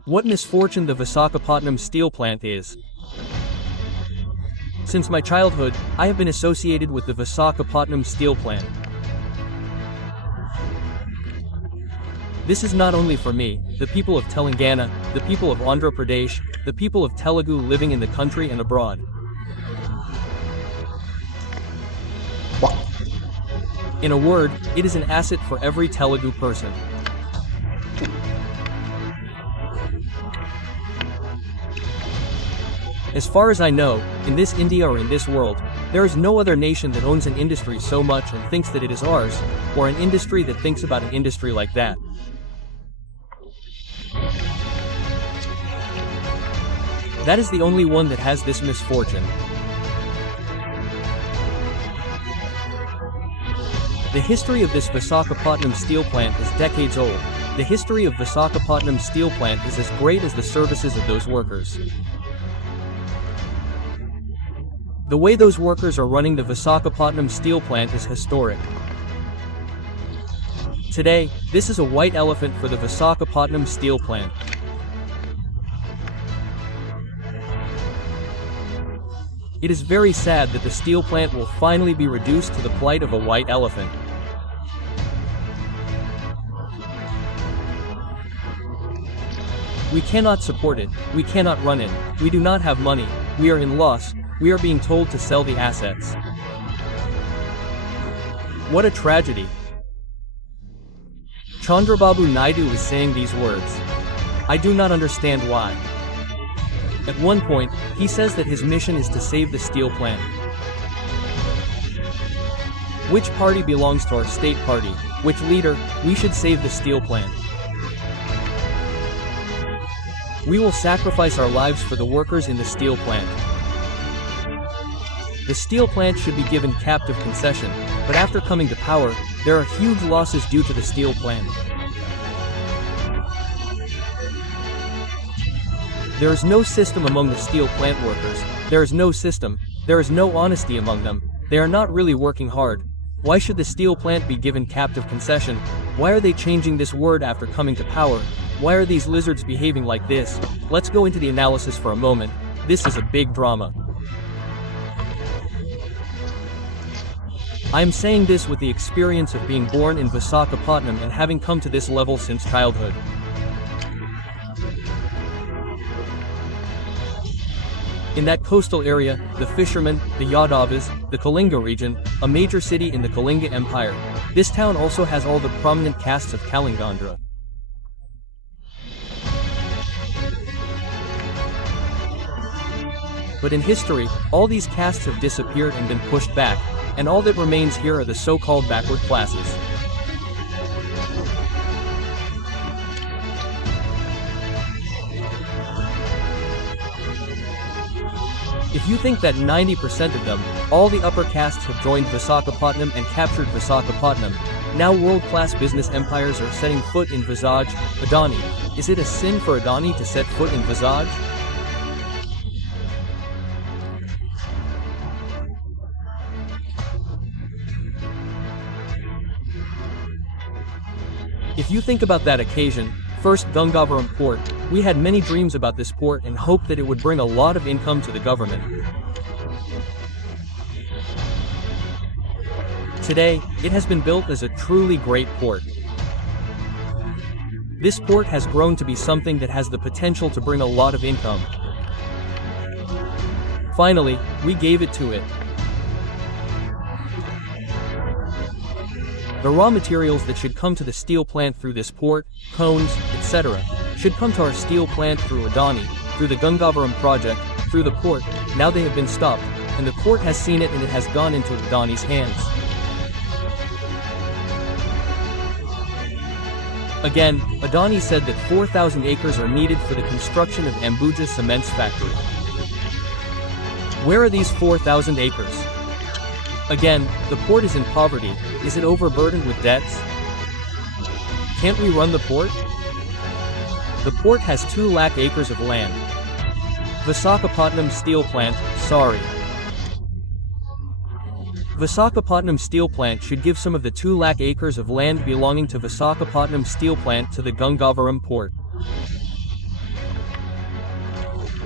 What misfortune the Visakhapatnam steel plant is. Since my childhood, I have been associated with the Visakhapatnam steel plant. This is not only for me, the people of Telangana, the people of Andhra Pradesh, the people of Telugu living in the country and abroad. In a word, it is an asset for every Telugu person. As far as I know, in this India or in this world, there is no other nation that owns an industry so much and thinks that it is ours, or an industry that thinks about an industry like that. That is the only one that has this misfortune. The history of this Visakhapatnam steel plant is decades old. The history of Visakhapatnam steel plant is as great as the services of those workers. The way those workers are running the Visakhapatnam steel plant is historic. Today, this is a white elephant for the Visakhapatnam steel plant. It is very sad that the steel plant will finally be reduced to the plight of a white elephant. We cannot support it, we cannot run it, we do not have money, we are in loss, we are being told to sell the assets. What a tragedy. Chandrababu Naidu is saying these words. I do not understand why. At one point, he says that his mission is to save the steel plant. Which party belongs to our state party? Which leader? We should save the steel plant. We will sacrifice our lives for the workers in the steel plant. The steel plant should be given captive concession, but after coming to power, there are huge losses due to the steel plant. There is no system among the steel plant workers, there is no system, there is no honesty among them, they are not really working hard. Why should the steel plant be given captive concession? Why are they changing this word after coming to power? Why are these lizards behaving like this? Let's go into the analysis for a moment. This is a big drama. I am saying this with the experience of being born in Visakhapatnam and having come to this level since childhood. In that coastal area, the fishermen, the Yadavas, the Kalinga region, a major city in the Kalinga Empire, this town also has all the prominent castes of Kalingandra. But in history, all these castes have disappeared and been pushed back, and all that remains here are the so-called backward classes. If you think that 90% of them, all the upper castes have joined Visakhapatnam and captured Visakhapatnam, now world-class business empires are setting foot in Vizag, Adani. Is it a sin for Adani to set foot in Vizag? If you think about that occasion, first Gangavaram port, we had many dreams about this port and hoped that it would bring a lot of income to the government. Today, it has been built as a truly great port. This port has grown to be something that has the potential to bring a lot of income. Finally, we gave it to it. The raw materials that should come to the steel plant through this port, cones, etc., should come to our steel plant through Adani, through the Gangavaram project, through the port. Now they have been stopped, and the port has seen it and it has gone into Adani's hands. Again, Adani said that 4,000 acres are needed for the construction of Ambuja Cement's factory. Where are these 4,000 acres? Again, the port is in poverty. Is it overburdened with debts? Can't we run the port? The port has 2 lakh acres of land. Visakhapatnam steel plant, sorry. Visakhapatnam steel plant should give some of the 2 lakh acres of land belonging to Visakhapatnam steel plant to the Gangavaram port.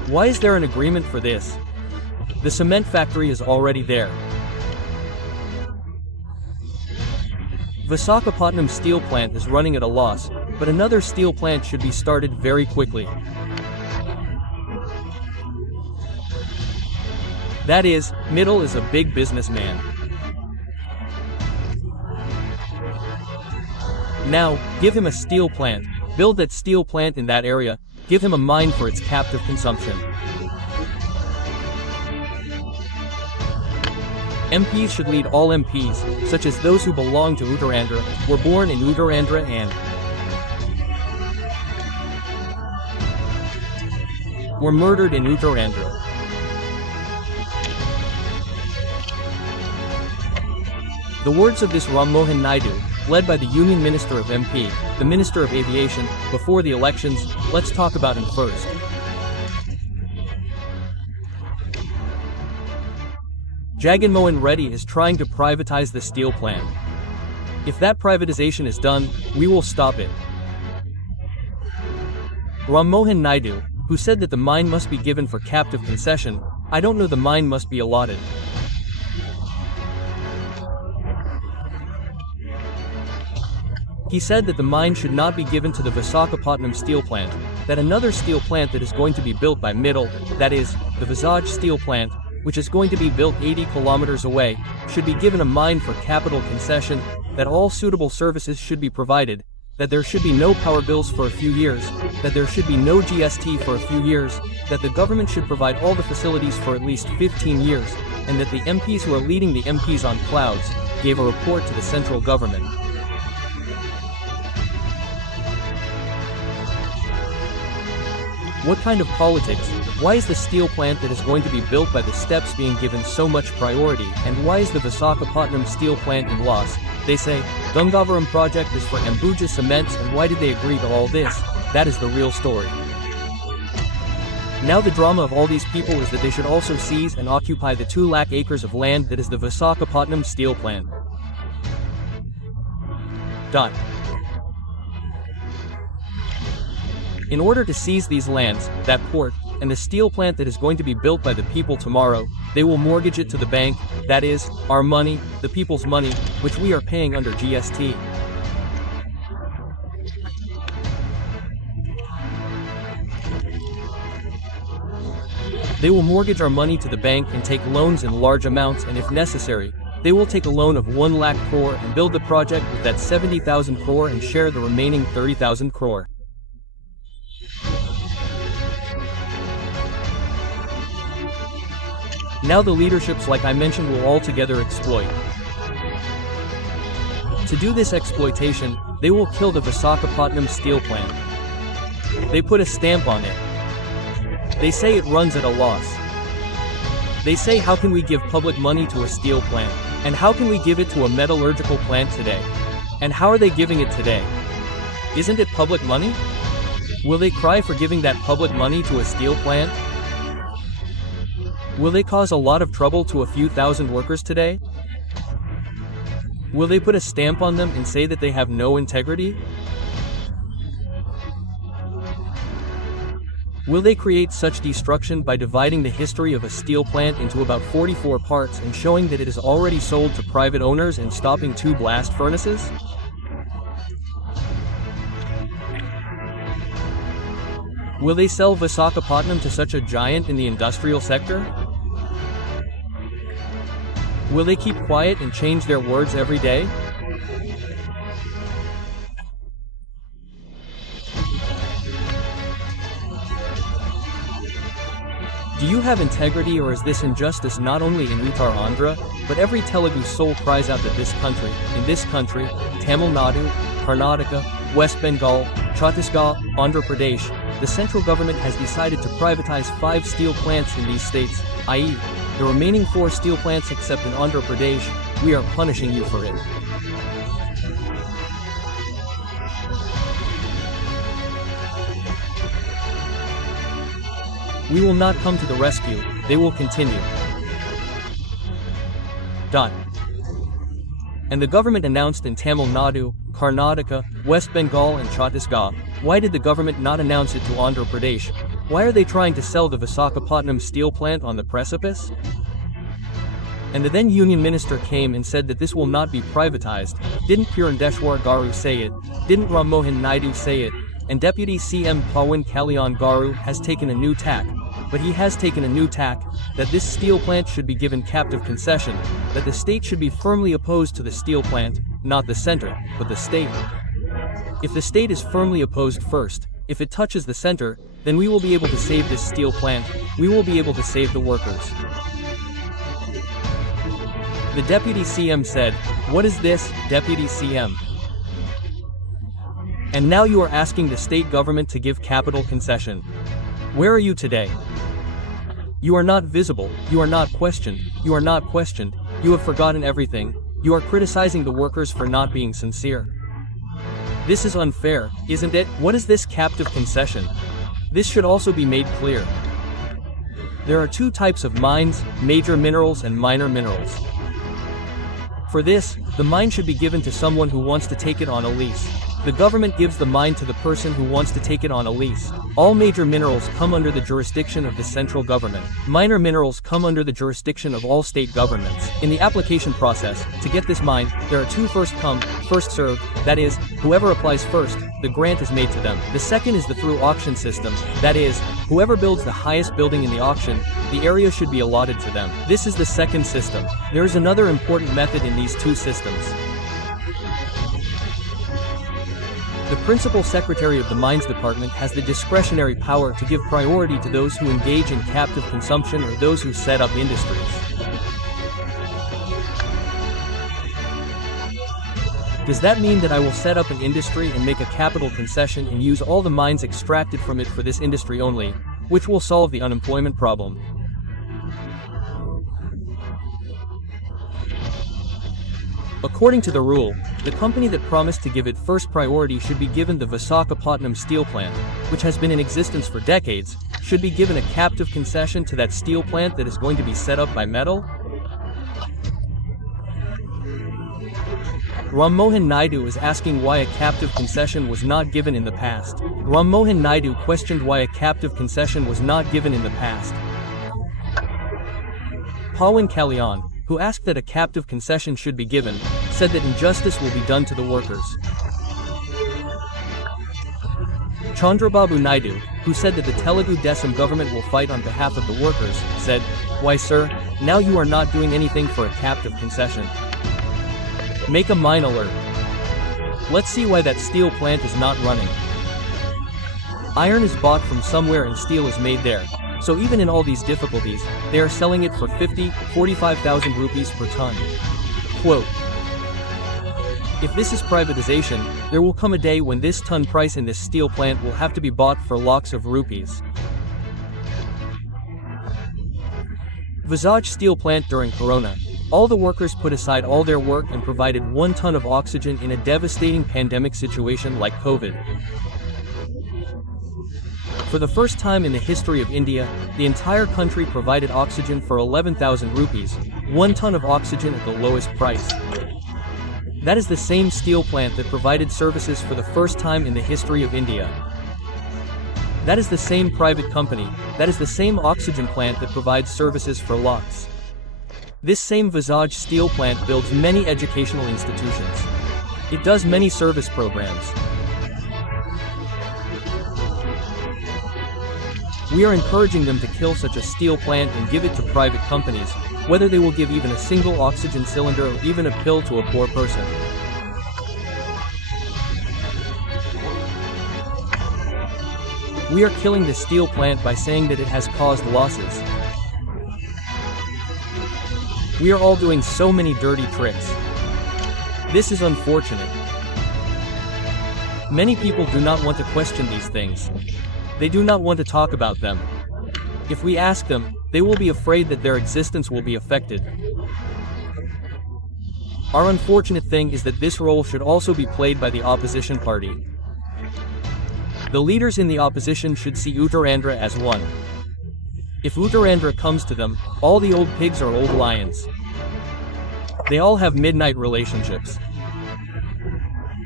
Why is there an agreement for this? The cement factory is already there. Visakhapatnam steel plant is running at a loss, but another steel plant should be started very quickly. That is, Mittal is a big businessman. Now, give him a steel plant, build that steel plant in that area, give him a mine for its captive consumption. MPs should lead all MPs, such as those who belong to Uttarandhra, were born in Uttarandhra and were murdered in Uttarandhra. The words of this Ram Mohan Naidu, led by the Union Minister of MP, the Minister of Aviation, before the elections, let's talk about him first. Jagan Mohan Reddy is trying to privatize the steel plant. If that privatization is done, we will stop it. Ram Mohan Naidu, who said that the mine must be given for captive concession, I don't know, the mine must be allotted. He said that the mine should not be given to the Visakhapatnam steel plant, that another steel plant that is going to be built by Mittal, that is, the Vizag steel plant, which is going to be built 80 kilometers away, should be given a mine for capital concession, that all suitable services should be provided, that there should be no power bills for a few years, that there should be no GST for a few years, that the government should provide all the facilities for at least 15 years, and that the MPs who are leading the MPs on clouds gave a report to the central government. What kind of politics? Why is the steel plant that is going to be built by the steps being given so much priority, and why is the Visakhapatnam steel plant in loss? They say, Gangavaram project is for Ambuja cements, and why did they agree to all this? That is the real story. Now the drama of all these people is that they should also seize and occupy the 2 lakh acres of land that is the Visakhapatnam steel plant. In order to seize these lands, that port, and the steel plant that is going to be built by the people tomorrow, they will mortgage it to the bank, that is, our money, the people's money, which we are paying under GST. They will mortgage our money to the bank and take loans in large amounts, and if necessary, they will take a loan of 1 lakh crore and build the project with that 70,000 crore and share the remaining 30,000 crore. Now the leaderships, like I mentioned, will altogether exploit. To do this exploitation, they will kill the Visakhapatnam steel plant. They put a stamp on it. They say it runs at a loss. They say, how can we give public money to a steel plant? And how can we give it to a metallurgical plant today? And how are they giving it today? Isn't it public money? Will they cry for giving that public money to a steel plant? Will they cause a lot of trouble to a few thousand workers today? Will they put a stamp on them and say that they have no integrity? Will they create such destruction by dividing the history of a steel plant into about 44 parts and showing that it is already sold to private owners and stopping 2 blast furnaces? Will they sell Visakhapatnam to such a giant in the industrial sector? Will they keep quiet and change their words every day? Do you have integrity, or is this injustice not only in Uttarandhra, but every Telugu soul cries out that in this country, Tamil Nadu, Karnataka, West Bengal, Chhattisgarh, Andhra Pradesh, the central government has decided to privatize 5 steel plants in these states, i.e., the remaining 4 steel plants except in Andhra Pradesh. We are punishing you for it. We will not come to the rescue, they will continue. And the government announced in Tamil Nadu, Karnataka, West Bengal and Chhattisgarh, Why did the government not announce it to Andhra Pradesh? Why are they trying to sell the Visakhapatnam steel plant on the precipice? And the then Union Minister came and said that this will not be privatized. Didn't Purandeshwar Garu say it? Didn't Ram Mohan Naidu say it? And Deputy CM Pawan Kalyan Garu has taken a new tack. But he has taken a new tack, that this steel plant should be given captive concession, that the state should be firmly opposed to the steel plant, not the center, but the state. If the state is firmly opposed first, if it touches the center, then we will be able to save this steel plant, we will be able to save the workers. The Deputy CM said, "What is this, Deputy CM? And now you are asking the state government to give capital concession. Where are you today? You are not visible, you are not questioned, you are not questioned, you have forgotten everything, you are criticizing the workers for not being sincere. This is unfair, isn't it? What is this captive concession? This should also be made clear. There are two types of mines, major minerals and minor minerals. For this, the mine should be given to someone who wants to take it on a lease. The government gives the mine to the person who wants to take it on a lease. All major minerals come under the jurisdiction of the central government. Minor minerals come under the jurisdiction of all state governments. In the application process, to get this mine, there are two first come, first served, that is, whoever applies first, the grant is made to them. The second is the through auction system, that is, whoever builds the highest building in the auction, the area should be allotted to them. This is the second system. There is another important method in these two systems. The Principal Secretary of the Mines Department has the discretionary power to give priority to those who engage in captive consumption or those who set up industries. Does that mean that I will set up an industry and make a capital concession and use all the mines extracted from it for this industry only, which will solve the unemployment problem? According to the rule, the company that promised to give it first priority should be given the Visakhapatnam steel plant, which has been in existence for decades, should be given a captive concession to that steel plant that is going to be set up by metal? Ram Mohan Naidu is asking why a captive concession was not given in the past. Ram Mohan Naidu questioned why a captive concession was not given in the past. Pawan Kalyan, who asked that a captive concession should be given, said that injustice will be done to the workers. Chandrababu Naidu, who said that the Telugu Desam government will fight on behalf of the workers, said, "Why sir, now you are not doing anything for a captive concession. Make a mine alert. Let's see why that steel plant is not running. Iron is bought from somewhere and steel is made there. So even in all these difficulties, they are selling it for 45,000 rupees per ton." Quote, "If this is privatization, there will come a day when this ton price in this steel plant will have to be bought for lakhs of rupees." Vizag steel plant during Corona. All the workers put aside all their work and provided 1 ton of oxygen in a devastating pandemic situation like COVID. For the first time in the history of India, the entire country provided oxygen for 11,000 rupees, 1 ton of oxygen at the lowest price. That is the same steel plant that provided services for the first time in the history of India. That is the same private company, that is the same oxygen plant that provides services for lakhs. This same Vizag steel plant builds many educational institutions. It does many service programs. We are encouraging them to kill such a steel plant and give it to private companies, whether they will give even a single oxygen cylinder or even a pill to a poor person. We are killing the steel plant by saying that it has caused losses. We are all doing so many dirty tricks. This is unfortunate. Many people do not want to question these things. They do not want to talk about them. If we ask them, they will be afraid that their existence will be affected. Our unfortunate thing is that this role should also be played by the opposition party. The leaders in the opposition should see Uttarandhra as one. If Uttarandhra comes to them, all the old pigs are old lions. They all have midnight relationships.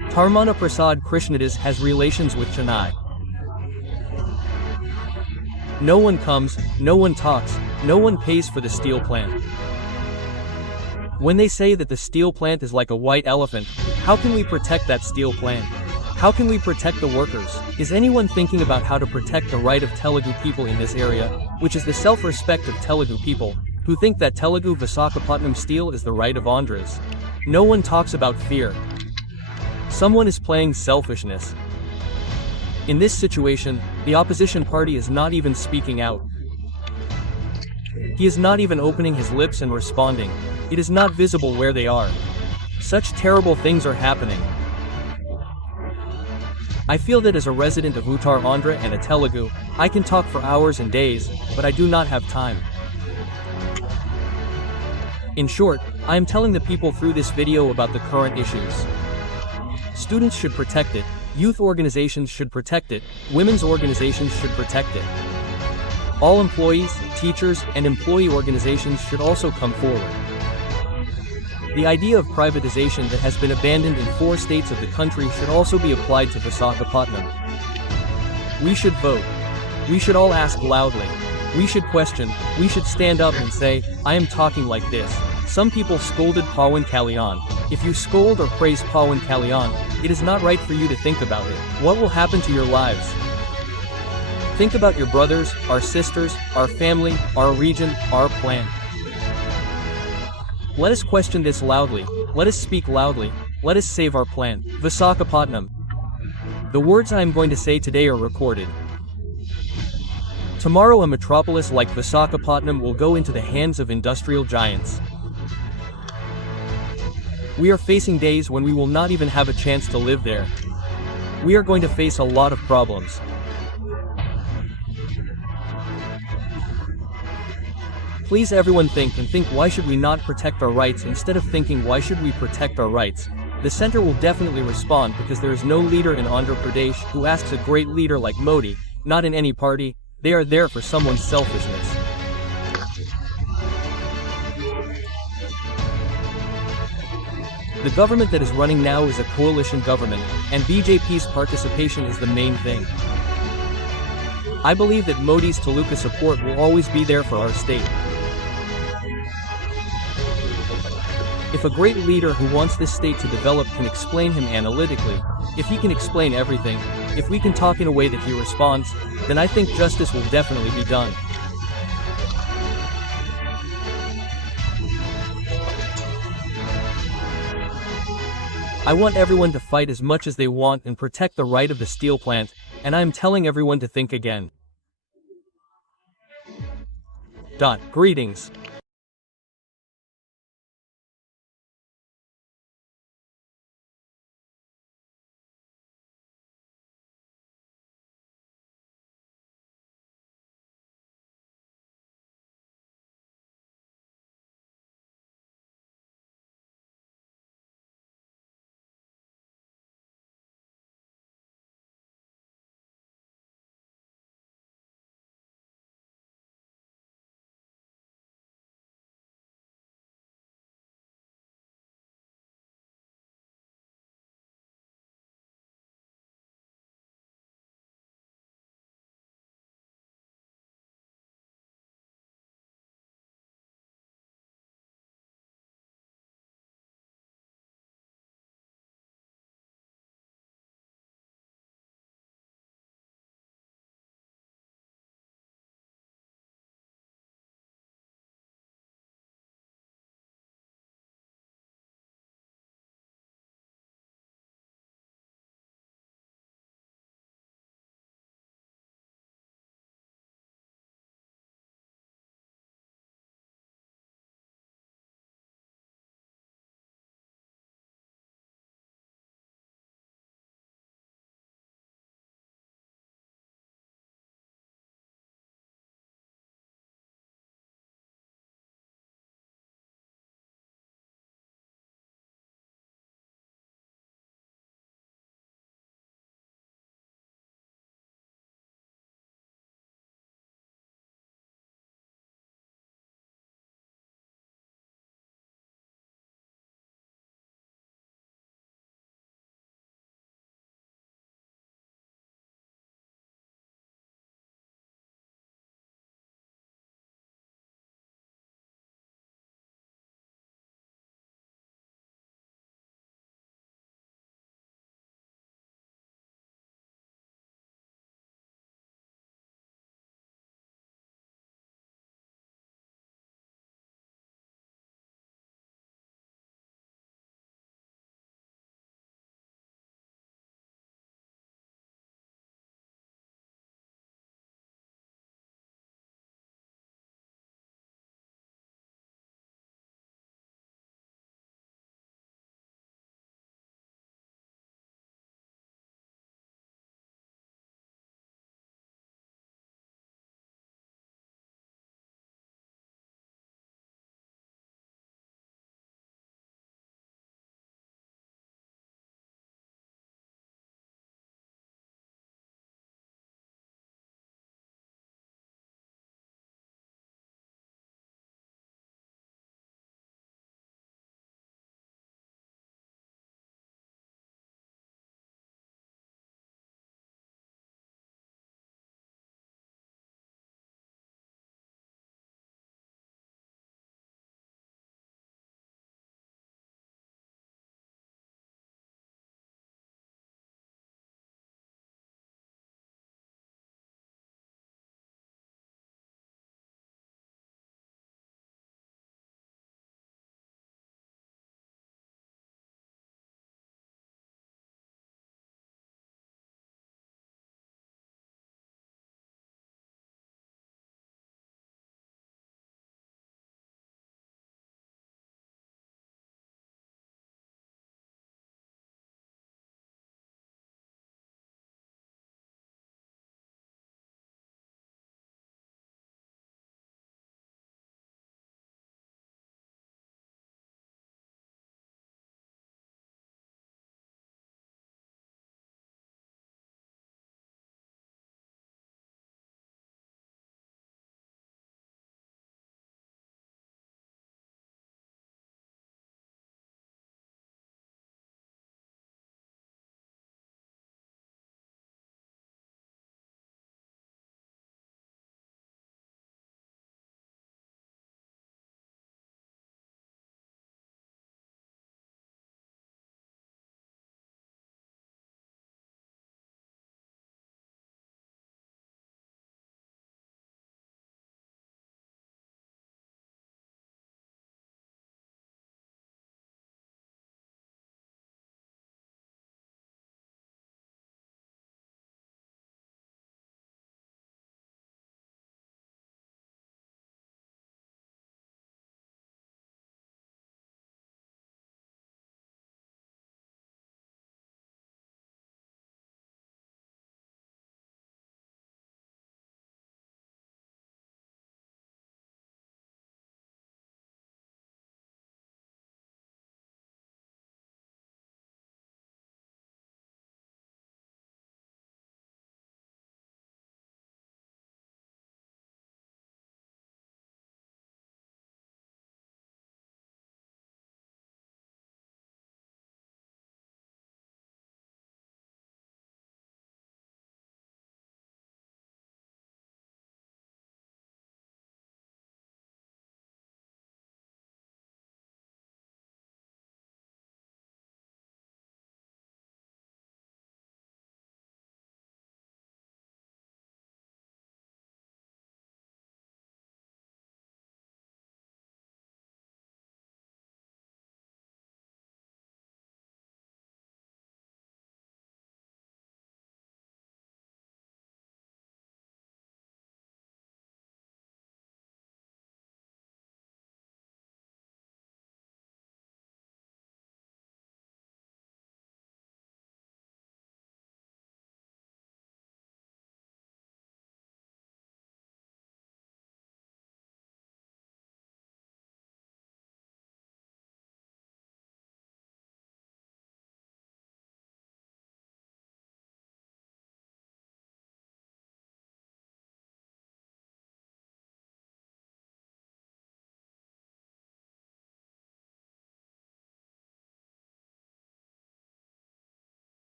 Tarmana Prasad Krishnadis has relations with Chennai. No one comes, no one talks, no one pays for the steel plant. When they say that the steel plant is like a white elephant, how can we protect that steel plant? How can we protect the workers? Is anyone thinking about how to protect the right of Telugu people in this area, which is the self-respect of Telugu people, who think that Telugu Visakhapatnam steel is the right of Andhras? No one talks about fear. Someone is playing selfishness. In this situation, the opposition party is not even speaking out. He is not even opening his lips and responding. It is not visible where they are. Such terrible things are happening. I feel that as a resident of Uttar Andhra and a Telugu, I can talk for hours and days, but I do not have time. In short, I am telling the people through this video about the current issues. Students should protect it, youth organizations should protect it, women's organizations should protect it. All employees, teachers, and employee organizations should also come forward. The idea of privatization that has been abandoned in 4 states of the country should also be applied to Visakhapatnam. We should vote. We should all ask loudly. We should question. We should stand up and say, I am talking like this. Some people scolded Pawan Kalyan. If you scold or praise Pawan Kalyan, it is not right for you to think about it. What will happen to your lives? Think about your brothers, our sisters, our family, our region, our plan. Let us question this loudly, let us speak loudly, let us save our plan. Visakhapatnam. The words I am going to say today are recorded. Tomorrow a metropolis like Visakhapatnam will go into the hands of industrial giants. We are facing days when we will not even have a chance to live there. We are going to face a lot of problems. Please everyone think why should we not protect our rights instead of thinking why should we protect our rights. The center will definitely respond because there is no leader in Andhra Pradesh who asks a great leader like Modi, not in any party, they are there for someone's selfishness. The government that is running now is a coalition government, and BJP's participation is the main thing. I believe that Modi's Taluka support will always be there for our state. If a great leader who wants this state to develop can explain him analytically, if he can explain everything, if we can talk in a way that he responds, then I think justice will definitely be done. I want everyone to fight as much as they want and protect the right of the steel plant, and I am telling everyone to think again. Greetings.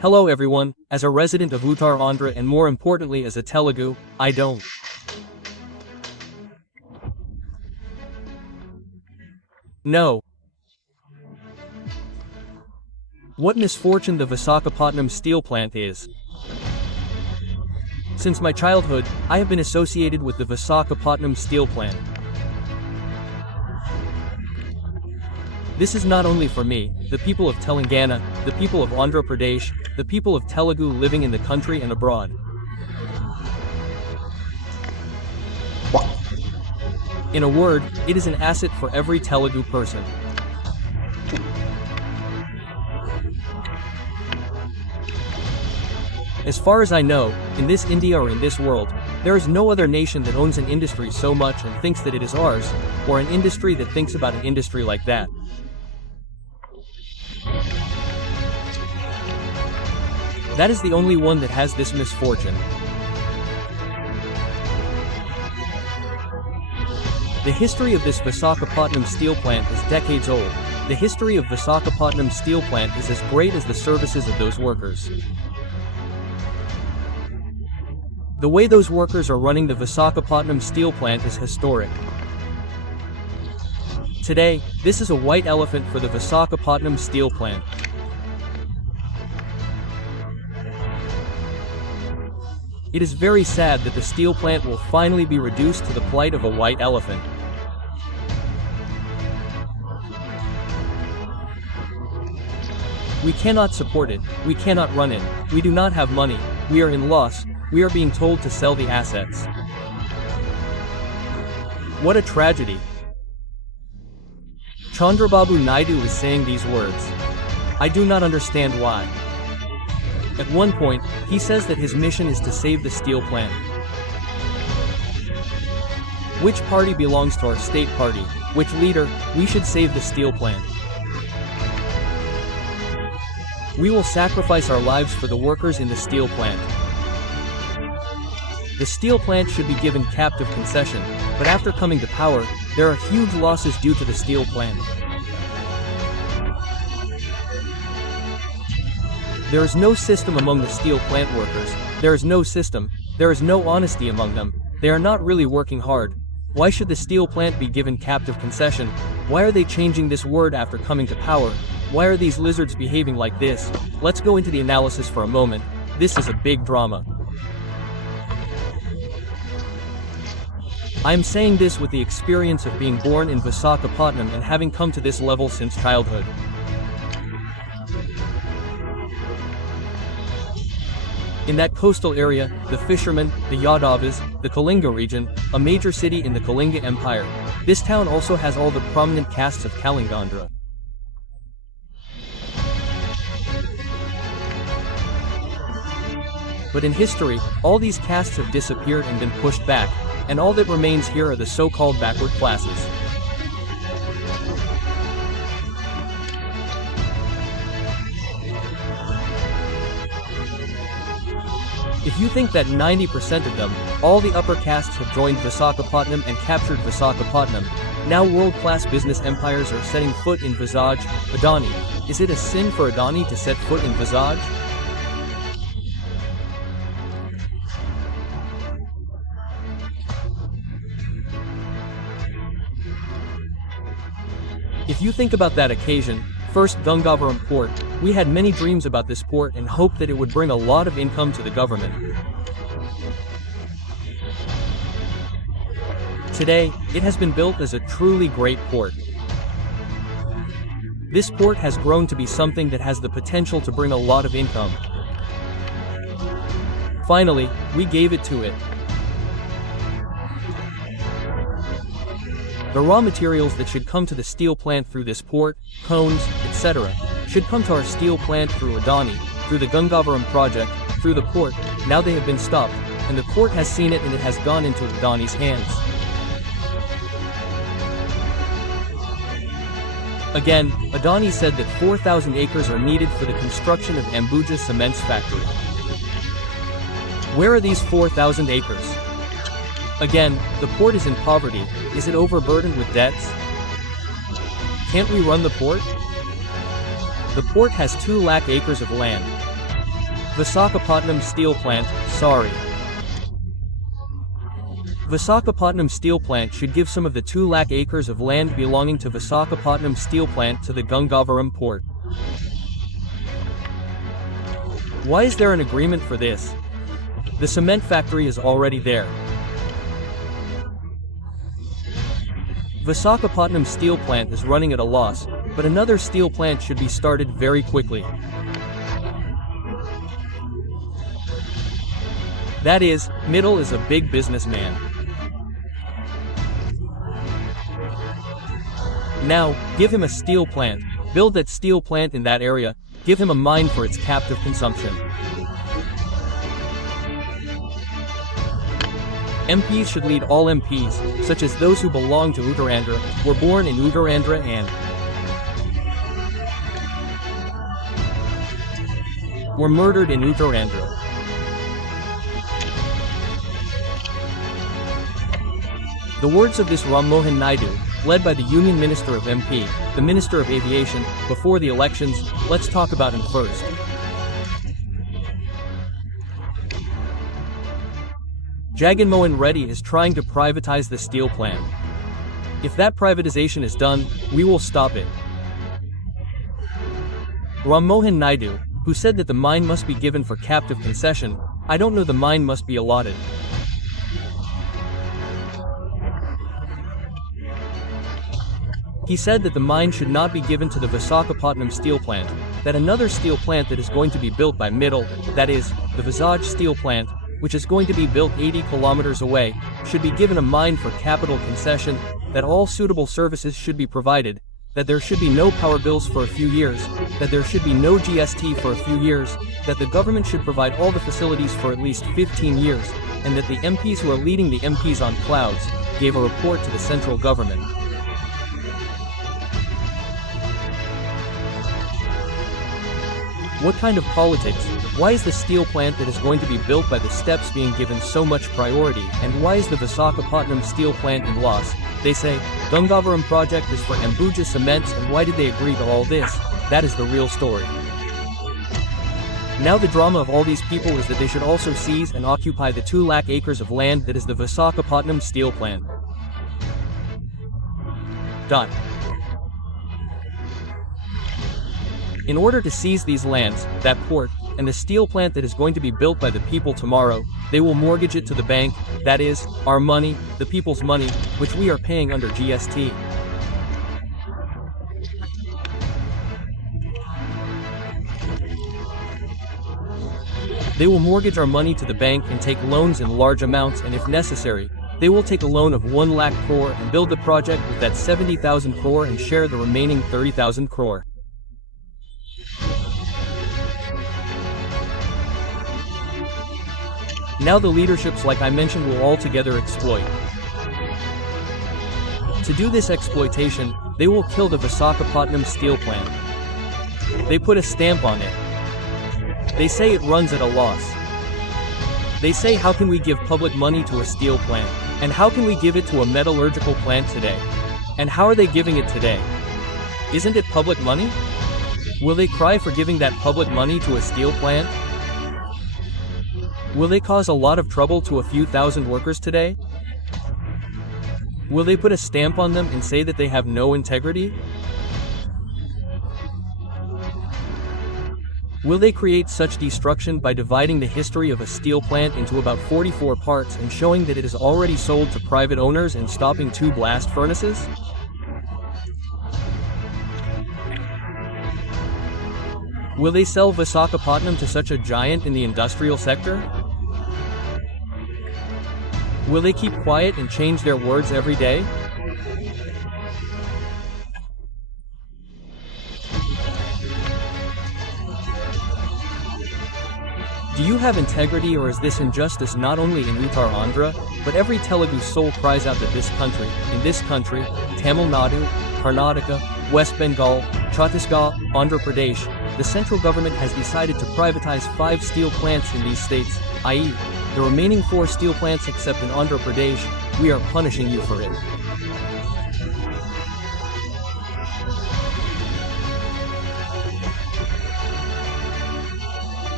Hello everyone, as a resident of Uttar Andhra and more importantly as a Telugu, I don't know what misfortune the Visakhapatnam steel plant is. Since my childhood, I have been associated with the Visakhapatnam steel plant. This is not only for me, the people of Telangana, the people of Andhra Pradesh, the people of Telugu living in the country and abroad. In a word, it is an asset for every Telugu person. As far as I know, in this India or in this world, there is no other nation that owns an industry so much and thinks that it is ours, or an industry that thinks about an industry like that. That is the only one that has this misfortune. The history of this Visakhapatnam steel plant is decades old. The history of Visakhapatnam steel plant is as great as the services of those workers. The way those workers are running the Visakhapatnam steel plant is historic. Today, this is a white elephant for the Visakhapatnam steel plant. It is very sad that the steel plant will finally be reduced to the plight of a white elephant. We cannot support it, we cannot run it, we do not have money, we are in loss, we are being told to sell the assets. What a tragedy. Chandrababu Naidu is saying these words. I do not understand why. At one point, he says that his mission is to save the steel plant. Which party belongs to our state party? Which leader? We should save the steel plant. We will sacrifice our lives for the workers in the steel plant. The steel plant should be given captive concession, but after coming to power, there are huge losses due to the steel plant. There is no system among the steel plant workers, there is no system, there is no honesty among them, they are not really working hard. Why should the steel plant be given captive concession? Why are they changing this word after coming to power? Why are these lizards behaving like this? Let's go into the analysis for a moment. This is a big drama. I am saying this with the experience of being born in Visakhapatnam and having come to this level since childhood. In that coastal area, the fishermen, the Yadavas, the Kalinga region, a major city in the Kalinga Empire, this town also has all the prominent castes of Kalingandra. But in history, all these castes have disappeared and been pushed back, and all that remains here are the so-called backward classes. If you think that 90% of them, all the upper castes have joined Visakhapatnam and captured Visakhapatnam, now world-class business empires are setting foot in Vizag, Adani. Is it a sin for Adani to set foot in Vizag? If you think about that occasion, first Gangavaram port, we had many dreams about this port and hoped that it would bring a lot of income to the government. Today, it has been built as a truly great port. This port has grown to be something that has the potential to bring a lot of income. Finally, we gave it to it. The raw materials that should come to the steel plant through this port, cones, etc., should come to our steel plant through Adani, through the Gangavaram project, through the port. Now they have been stopped, and the port has seen it and it has gone into Adani's hands. Again, Adani said that 4,000 acres are needed for the construction of Ambuja Cement's factory. Where are these 4,000 acres? Again, the port is in poverty. Is it overburdened with debts? Can't we run the port? The port has 2 lakh acres of land. Visakhapatnam Steel Plant, sorry. Visakhapatnam Steel Plant should give some of the 2 lakh acres of land belonging to Visakhapatnam Steel Plant to the Gangavaram port. Why is there an agreement for this? The cement factory is already there. Visakhapatnam Steel Plant is running at a loss, but another steel plant should be started very quickly. That is, Mittal is a big businessman. Now, give him a steel plant, build that steel plant in that area, give him a mine for its captive consumption. MPs should lead all MPs, such as those who belong to Uttarandhra, were born in Uttarandhra and were murdered in Uttarandhra. The words of this Ram Mohan Naidu, led by the Union Minister of MP, the Minister of Aviation, before the elections, let's talk about him first. Jagan Mohan Reddy is trying to privatize the steel plant. If that privatization is done, we will stop it. Ram Mohan Naidu, who said that the mine must be given for captive concession, I don't know, the mine must be allotted. He said that the mine should not be given to the Visakhapatnam steel plant, that another steel plant that is going to be built by Mittal, that is, the VIZAG steel plant, which is going to be built 80 kilometers away, should be given a mine for capital concession, that all suitable services should be provided, that there should be no power bills for a few years, that there should be no GST for a few years, that the government should provide all the facilities for at least 15 years, and that the MPs who are leading the MPs on clouds gave a report to the central government. What kind of politics? Why is the steel plant that is going to be built by the steps being given so much priority, and why is the Visakhapatnam steel plant in loss? They say, Gangavaram project is for Ambuja Cements, and why did they agree to all this? That is the real story. Now the drama of all these people is that they should also seize and occupy the 2 lakh acres of land that is the Visakhapatnam steel plant. In order to seize these lands, that port, and the steel plant that is going to be built by the people tomorrow, they will mortgage it to the bank, that is, our money, the people's money, which we are paying under GST. They will mortgage our money to the bank and take loans in large amounts, and if necessary, they will take a loan of 1 lakh crore and build the project with that 70,000 crore and share the remaining 30,000 crore. Now the leaderships, like I mentioned, will all together exploit. To do this exploitation, they will kill the Visakhapatnam steel plant. They put a stamp on it. They say it runs at a loss. They say, how can we give public money to a steel plant? And how can we give it to a metallurgical plant today? And how are they giving it today? Isn't it public money? Will they cry for giving that public money to a steel plant? Will they cause a lot of trouble to a few thousand workers today? Will they put a stamp on them and say that they have no integrity? Will they create such destruction by dividing the history of a steel plant into about 44 parts and showing that it is already sold to private owners and stopping 2 blast furnaces? Will they sell Visakhapatnam to such a giant in the industrial sector? Will they keep quiet and change their words every day? Do you have integrity, or is this injustice not only in Uttarandhra, but every Telugu soul cries out that in this country, Tamil Nadu, Karnataka, West Bengal, Chhattisgarh, Andhra Pradesh, the central government has decided to privatize 5 steel plants in these states, i.e., the remaining 4 steel plants except in Andhra Pradesh. We are punishing you for it.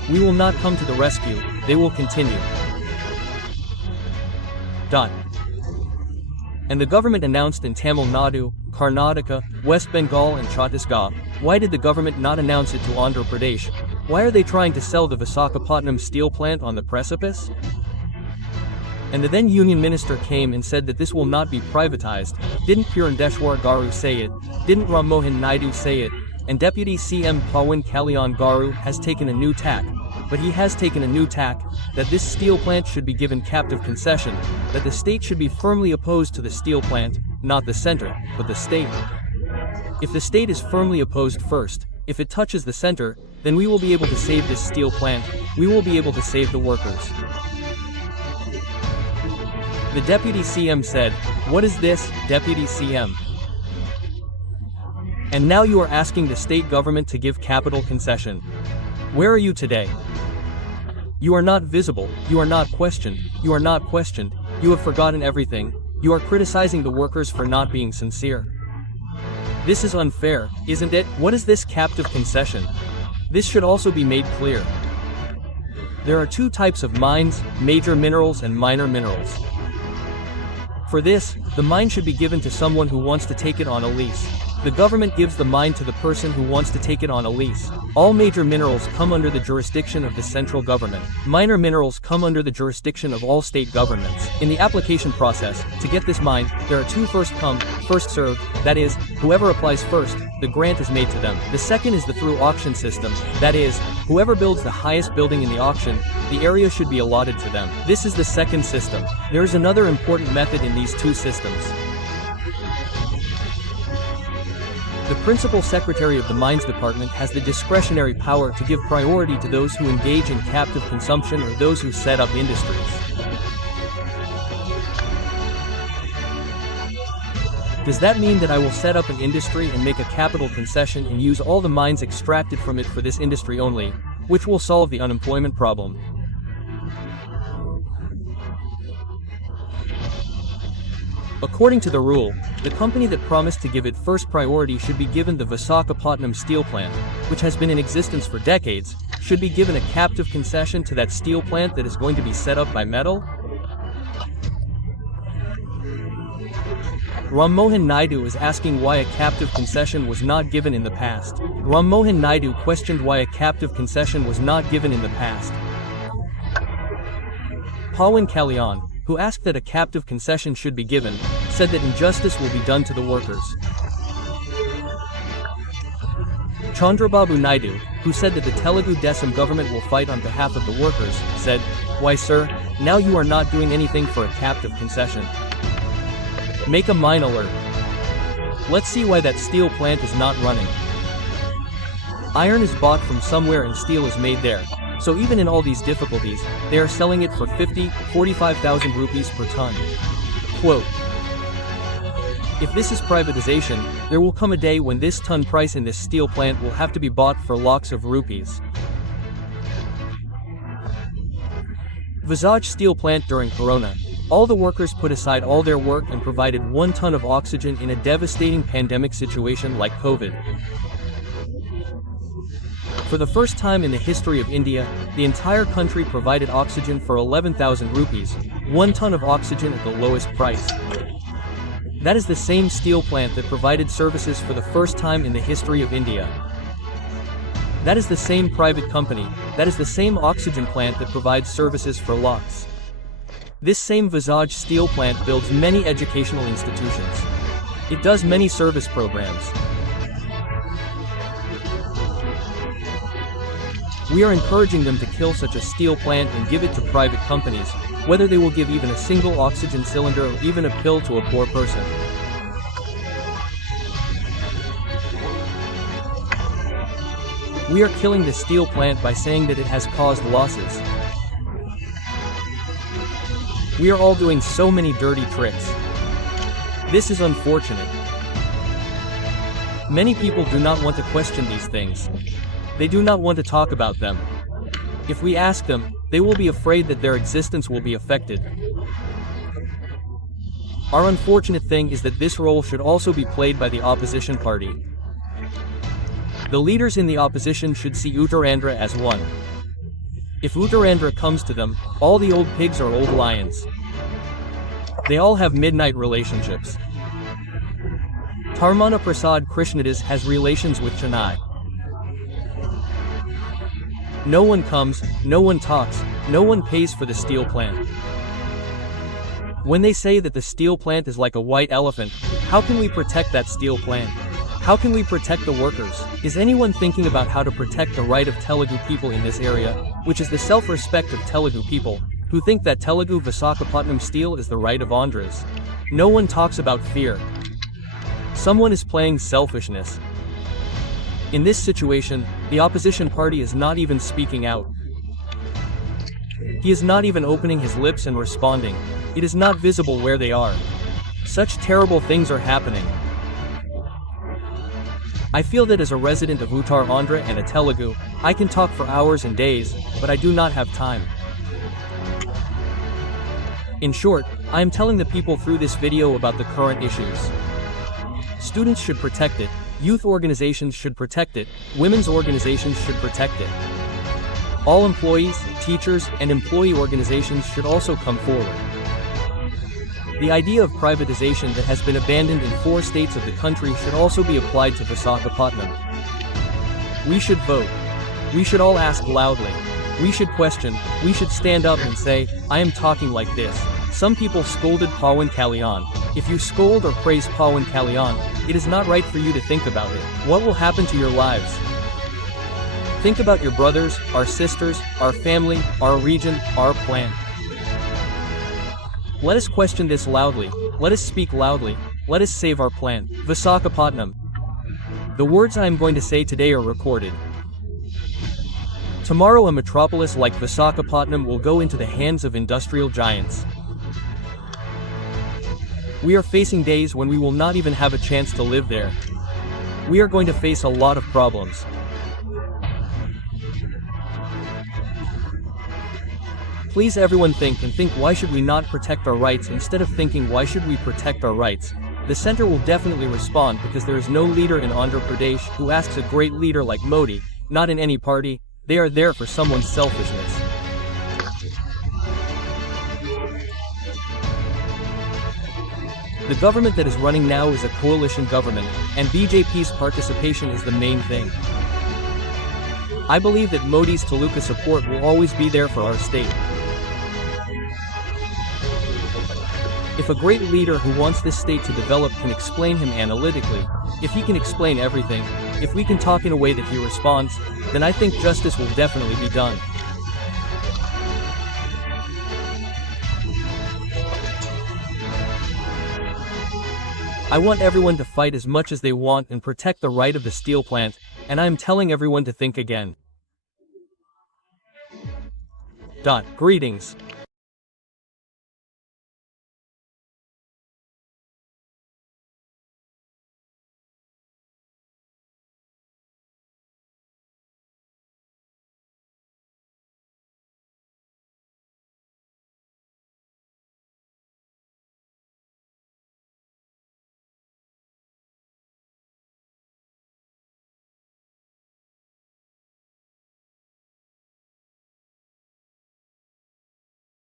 We will not come to the rescue, they will continue. And the government announced in Tamil Nadu, Karnataka, West Bengal and Chhattisgarh. Why did the government not announce it to Andhra Pradesh? Why are they trying to sell the Visakhapatnam steel plant on the precipice? And the then Union Minister came and said that this will not be privatized. Didn't Purandeshwar Garu say it? Didn't Ram Mohan Naidu say it? And Deputy CM Pawan Kalyan Garu has taken a new tack. But he has taken a new tack, that this steel plant should be given captive concession, that the state should be firmly opposed to the steel plant, not the center, but the state. If the state is firmly opposed first, if it touches the center, then we will be able to save this steel plant, we will be able to save the workers. The Deputy CM said, "What is this, Deputy CM? And now you are asking the state government to give capital concession. Where are you today? You are not visible, you are not questioned, you are not questioned, you have forgotten everything, you are criticizing the workers for not being sincere. This is unfair, isn't it? What is this captive concession? This should also be made clear. There are two types of mines, major minerals and minor minerals. For this, the mine should be given to someone who wants to take it on a lease. The government gives the mine to the person who wants to take it on a lease. All major minerals come under the jurisdiction of the central government. Minor minerals come under the jurisdiction of all state governments. In the application process, to get this mine, there are two first come, first served, that is, whoever applies first, the grant is made to them. The second is the through auction system, that is, whoever builds the highest building in the auction, the area should be allotted to them. This is the second system. There is another important method in these two systems. The Principal Secretary of the Mines Department has the discretionary power to give priority to those who engage in captive consumption or those who set up industries. Does that mean that I will set up an industry and make a capital concession and use all the mines extracted from it for this industry only, which will solve the unemployment problem? According to the rule, the company that promised to give it first priority should be given the Visakhapatnam steel plant, which has been in existence for decades, should be given a captive concession to that steel plant that is going to be set up by metal? Ram Mohan Naidu is asking why a captive concession was not given in the past. Ram Mohan Naidu questioned why a captive concession was not given in the past. Pawan Kalyan, who asked that a captive concession should be given, said that injustice will be done to the workers. Chandrababu Naidu, who said that the Telugu Desam government will fight on behalf of the workers, said, "Why sir, now you are not doing anything for a captive concession. Make a mine alert. Let's see why that steel plant is not running. Iron is bought from somewhere and steel is made there. So even in all these difficulties, they are selling it for 45,000 rupees per ton." Quote, "If this is privatization, there will come a day when this ton price in this steel plant will have to be bought for lakhs of rupees." Vizag steel plant during Corona. All the workers put aside all their work and provided 1 ton of oxygen in a devastating pandemic situation like COVID. For the first time in the history of India, the entire country provided oxygen for 11,000 rupees, 1 ton of oxygen at the lowest price. That is the same steel plant that provided services for the first time in the history of India. That is the same private company, that is the same oxygen plant that provides services for lakhs. This same Vizag steel plant builds many educational institutions. It does many service programs. We are encouraging them to kill such a steel plant and give it to private companies, whether they will give even a single oxygen cylinder or even a pill to a poor person. We are killing the steel plant by saying that it has caused losses. We are all doing so many dirty tricks. This is unfortunate. Many people do not want to question these things. They do not want to talk about them. If we ask them, they will be afraid that their existence will be affected. Our unfortunate thing is that this role should also be played by the opposition party. The leaders in the opposition should see Uttarandhra as one. If Uttarandhra comes to them, all the old pigs are old lions. They all have midnight relationships. Tarmana Prasad Krishnadas has relations with Chennai. No one comes, no one talks, no one pays for the steel plant. When they say that the steel plant is like a white elephant, how can we protect that steel plant? How can we protect the workers? Is anyone thinking about how to protect the right of Telugu people in this area, which is the self-respect of Telugu people, who think that Telugu Visakhapatnam steel is the right of Andhras? No one talks about fear. Someone is playing selfishness. In this situation, the opposition party is not even speaking out. He is not even opening his lips and responding. It is not visible where they are. Such terrible things are happening. I feel that as a resident of Uttar Andhra and a Telugu, I can talk for hours and days, but I do not have time. In short, I am telling the people through this video about the current issues. Students should protect it, youth organizations should protect it, women's organizations should protect it. All employees, teachers, and employee organizations should also come forward. The idea of privatization that has been abandoned in 4 states of the country should also be applied to Visakhapatnam. We should vote. We should all ask loudly. We should question, we should stand up and say, I am talking like this. Some people scolded Pawan Kalyan. If you scold or praise Pawan Kalyan, it is not right for you to think about it. What will happen to your lives? Think about your brothers, our sisters, our family, our region, our plan. Let us question this loudly, let us speak loudly, let us save our plan. Visakhapatnam. The words I am going to say today are recorded. Tomorrow a metropolis like Visakhapatnam will go into the hands of industrial giants. We are facing days when we will not even have a chance to live there. We are going to face a lot of problems. Please everyone think why should we not protect our rights instead of thinking why should we protect our rights. The center will definitely respond because there is no leader in Andhra Pradesh who asks a great leader like Modi, not in any party, they are there for someone's selfishness. The government that is running now is a coalition government, and BJP's participation is the main thing. I believe that Modi's Taluka support will always be there for our state. If a great leader who wants this state to develop can explain him analytically, if he can explain everything, if we can talk in a way that he responds, then I think justice will definitely be done. I want everyone to fight as much as they want and protect the right of the steel plant, and I am telling everyone to think again. Greetings.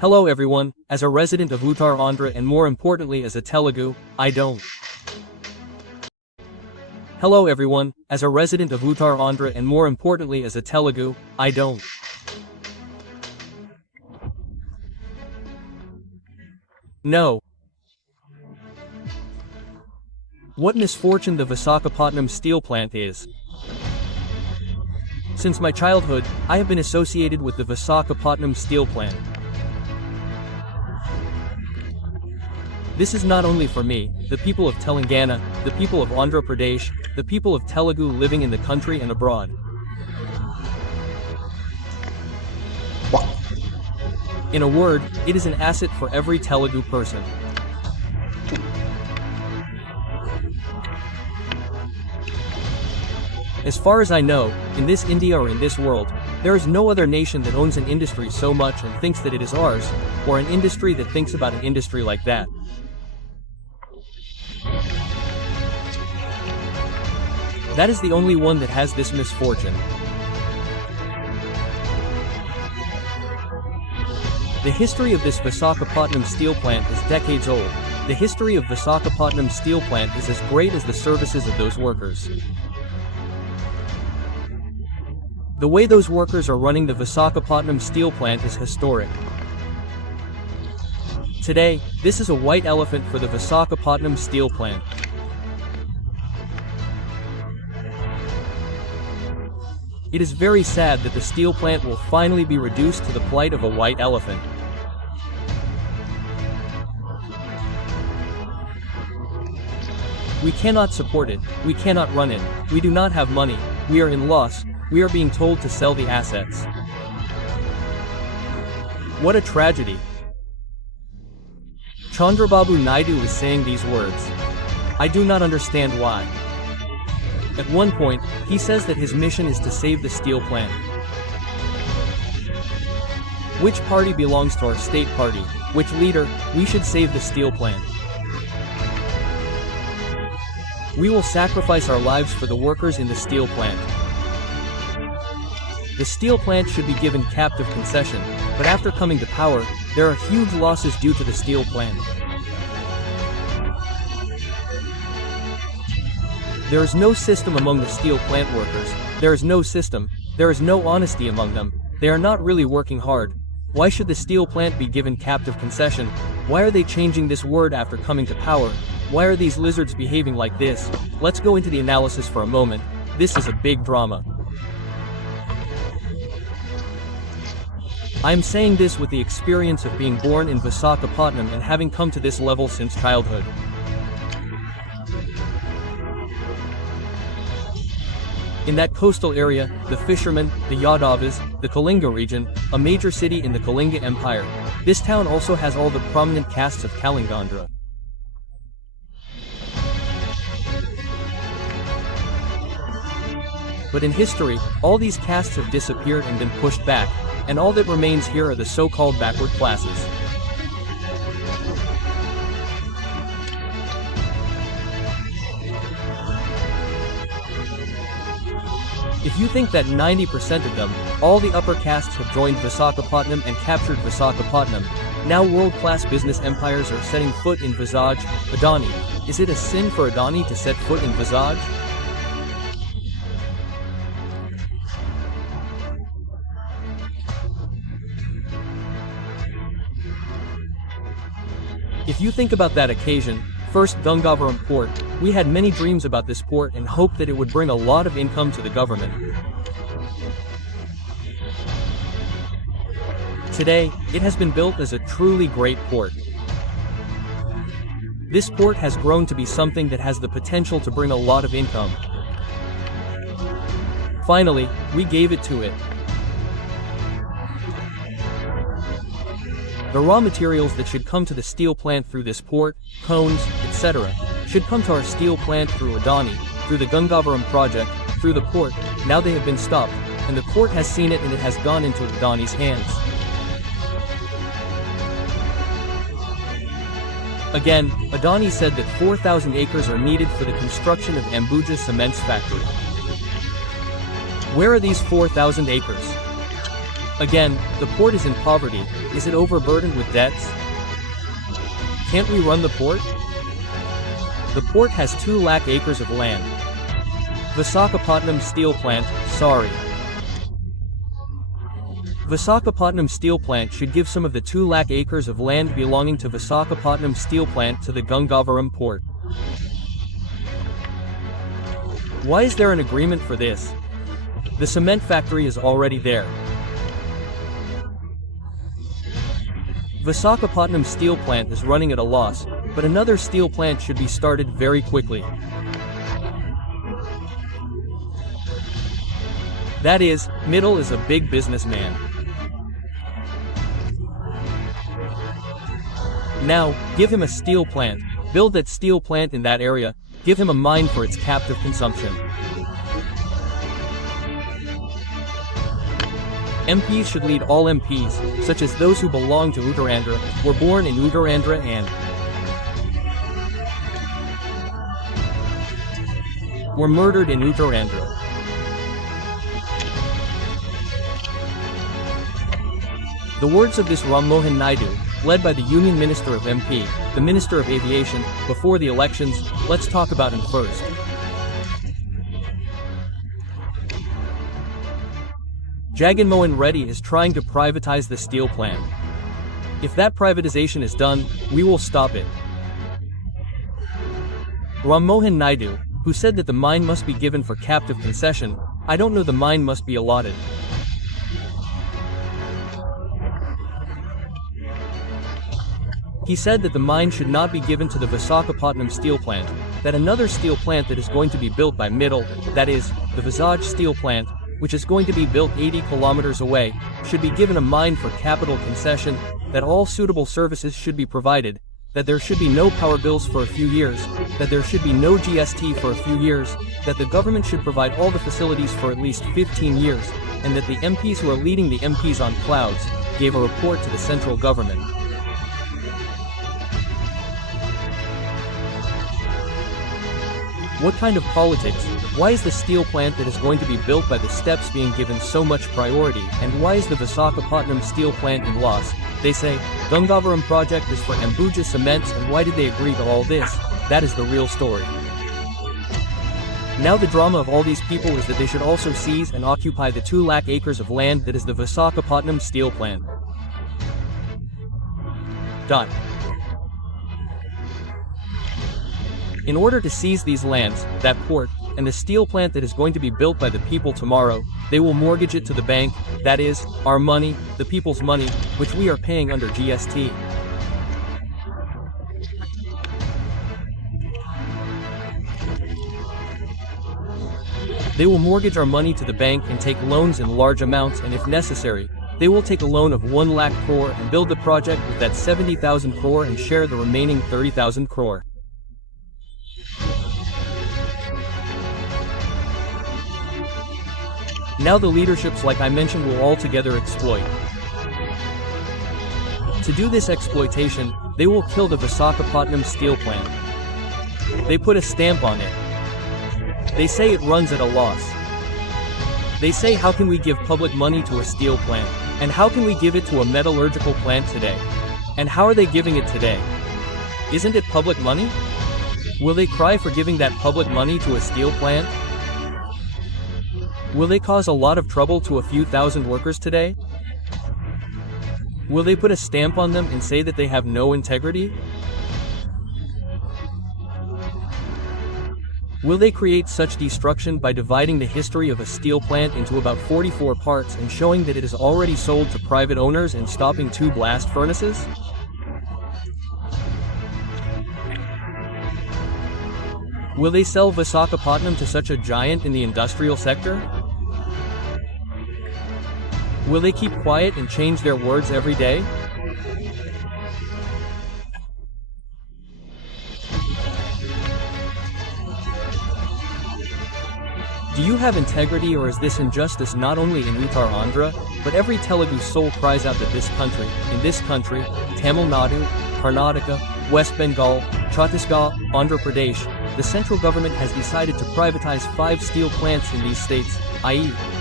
Hello everyone, as a resident of Uttar Andhra and more importantly as a Telugu, I don't. Hello everyone, as a resident of Uttar Andhra and more importantly as a Telugu, I don't. No. What misfortune the Visakhapatnam steel plant is. Since my childhood, I have been associated with the Visakhapatnam steel plant. This is not only for me, the people of Telangana, the people of Andhra Pradesh, the people of Telugu living in the country and abroad. In a word, it is an asset for every Telugu person. As far as I know, in this India or in this world, there is no other nation that owns an industry so much and thinks that it is ours, or an industry that thinks about an industry like that. That is the only one that has this misfortune. The history of this Visakhapatnam steel plant is decades old. The history of Visakhapatnam steel plant is as great as the services of those workers. The way those workers are running the Visakhapatnam steel plant is historic. Today, this is a white elephant for the Visakhapatnam steel plant. It is very sad that the steel plant will finally be reduced to the plight of a white elephant. We cannot support it, we cannot run it, we do not have money, we are in loss, we are being told to sell the assets. What a tragedy. Chandrababu Naidu is saying these words. I do not understand why. At one point, he says that his mission is to save the steel plant. Which party belongs to our state party? Which leader? We should save the steel plant. We will sacrifice our lives for the workers in the steel plant. The steel plant should be given captive concession, but after coming to power, there are huge losses due to the steel plant. There is no system among the steel plant workers, there is no system, there is no honesty among them, they are not really working hard. Why should the steel plant be given captive concession? Why are they changing this word after coming to power? Why are these lizards behaving like this? Let's go into the analysis for a moment. This is a big drama. I am saying this with the experience of being born in Visakhapatnam and having come to this level since childhood. In that coastal area, the fishermen, the Yadavas, the Kalinga region, a major city in the Kalinga Empire, this town also has all the prominent castes of Kalingandra. But in history, all these castes have disappeared and been pushed back, and all that remains here are the so-called backward classes. If you think that 90% of them, all the upper castes have joined Visakhapatnam and captured Visakhapatnam, now world-class business empires are setting foot in Vizag, Adani. Is it a sin for Adani to set foot in Vizag? If you think about that occasion, first Gangavaram port, we had many dreams about this port and hoped that it would bring a lot of income to the government. Today, it has been built as a truly great port. This port has grown to be something that has the potential to bring a lot of income. Finally, we gave it to it. The raw materials that should come to the steel plant through this port, cones, etc., should come to our steel plant through Adani, through the Gangavaram project, through the port. Now they have been stopped, and the port has seen it and it has gone into Adani's hands. Again, Adani said that 4,000 acres are needed for the construction of Ambuja Cement's factory. Where are these 4,000 acres? Again, the port is in poverty. Is it overburdened with debts? Can't we run the port? The port has 2 lakh acres of land. Visakhapatnam Steel Plant, sorry. Visakhapatnam Steel Plant should give some of the 2 lakh acres of land belonging to Visakhapatnam Steel Plant to the Gangavaram port. Why is there an agreement for this? The cement factory is already there. Visakhapatnam Steel Plant is running at a loss, but another steel plant should be started very quickly. That is, Mittal is a big businessman. Now, give him a steel plant, build that steel plant in that area, give him a mine for its captive consumption. MPs should lead all MPs, such as those who belong to Uttarandhra, were born in Uttarandhra and were murdered in Uttarandhra. The words of this Ram Mohan Naidu, led by the Union Minister of MP, the Minister of Aviation, before the elections, let's talk about him first. Jagan Mohan Reddy is trying to privatize the steel plant. If that privatization is done, we will stop it. Ram Mohan Naidu, who said that the mine must be given for captive concession, I don't know, the mine must be allotted. He said that the mine should not be given to the Visakhapatnam steel plant, that another steel plant that is going to be built by Mittal, that is, the Vizag steel plant, which is going to be built 80 kilometers away, should be given a mine for capital concession, that all suitable services should be provided, that there should be no power bills for a few years, that there should be no GST for a few years, that the government should provide all the facilities for at least 15 years, and that the MPs who are leading the MPs on clouds gave a report to the central government. What kind of politics? Why is the steel plant that is going to be built by the steps being given so much priority, and why is the Visakhapatnam steel plant in loss? They say, Gangavaram project is for Ambuja Cements, and why did they agree to all this? That is the real story. Now the drama of all these people is that they should also seize and occupy the 2 lakh acres of land that is the Visakhapatnam steel plant. In order to seize these lands, that port, and the steel plant that is going to be built by the people tomorrow, they will mortgage it to the bank, that is, our money, the people's money, which we are paying under GST. They will mortgage our money to the bank and take loans in large amounts, and if necessary, they will take a loan of 1 lakh crore and build the project with that 70,000 crore and share the remaining 30,000 crore. Now the leaderships, like I mentioned, will all together exploit. To do this exploitation, they will kill the Visakhapatnam steel plant. They put a stamp on it. They say it runs at a loss. They say, how can we give public money to a steel plant? And how can we give it to a metallurgical plant today? And how are they giving it today? Isn't it public money? Will they cry for giving that public money to a steel plant? Will they cause a lot of trouble to a few thousand workers today? Will they put a stamp on them and say that they have no integrity? Will they create such destruction by dividing the history of a steel plant into about 44 parts and showing that it is already sold to private owners and stopping 2 blast furnaces? Will they sell Visakhapatnam to such a giant in the industrial sector? Will they keep quiet and change their words every day? Do you have integrity, or is this injustice not only in Uttarandhra, but every Telugu soul cries out that in this country, Tamil Nadu, Karnataka, West Bengal, Chhattisgarh, Andhra Pradesh, the central government has decided to privatize 5 steel plants in these states, i.e.,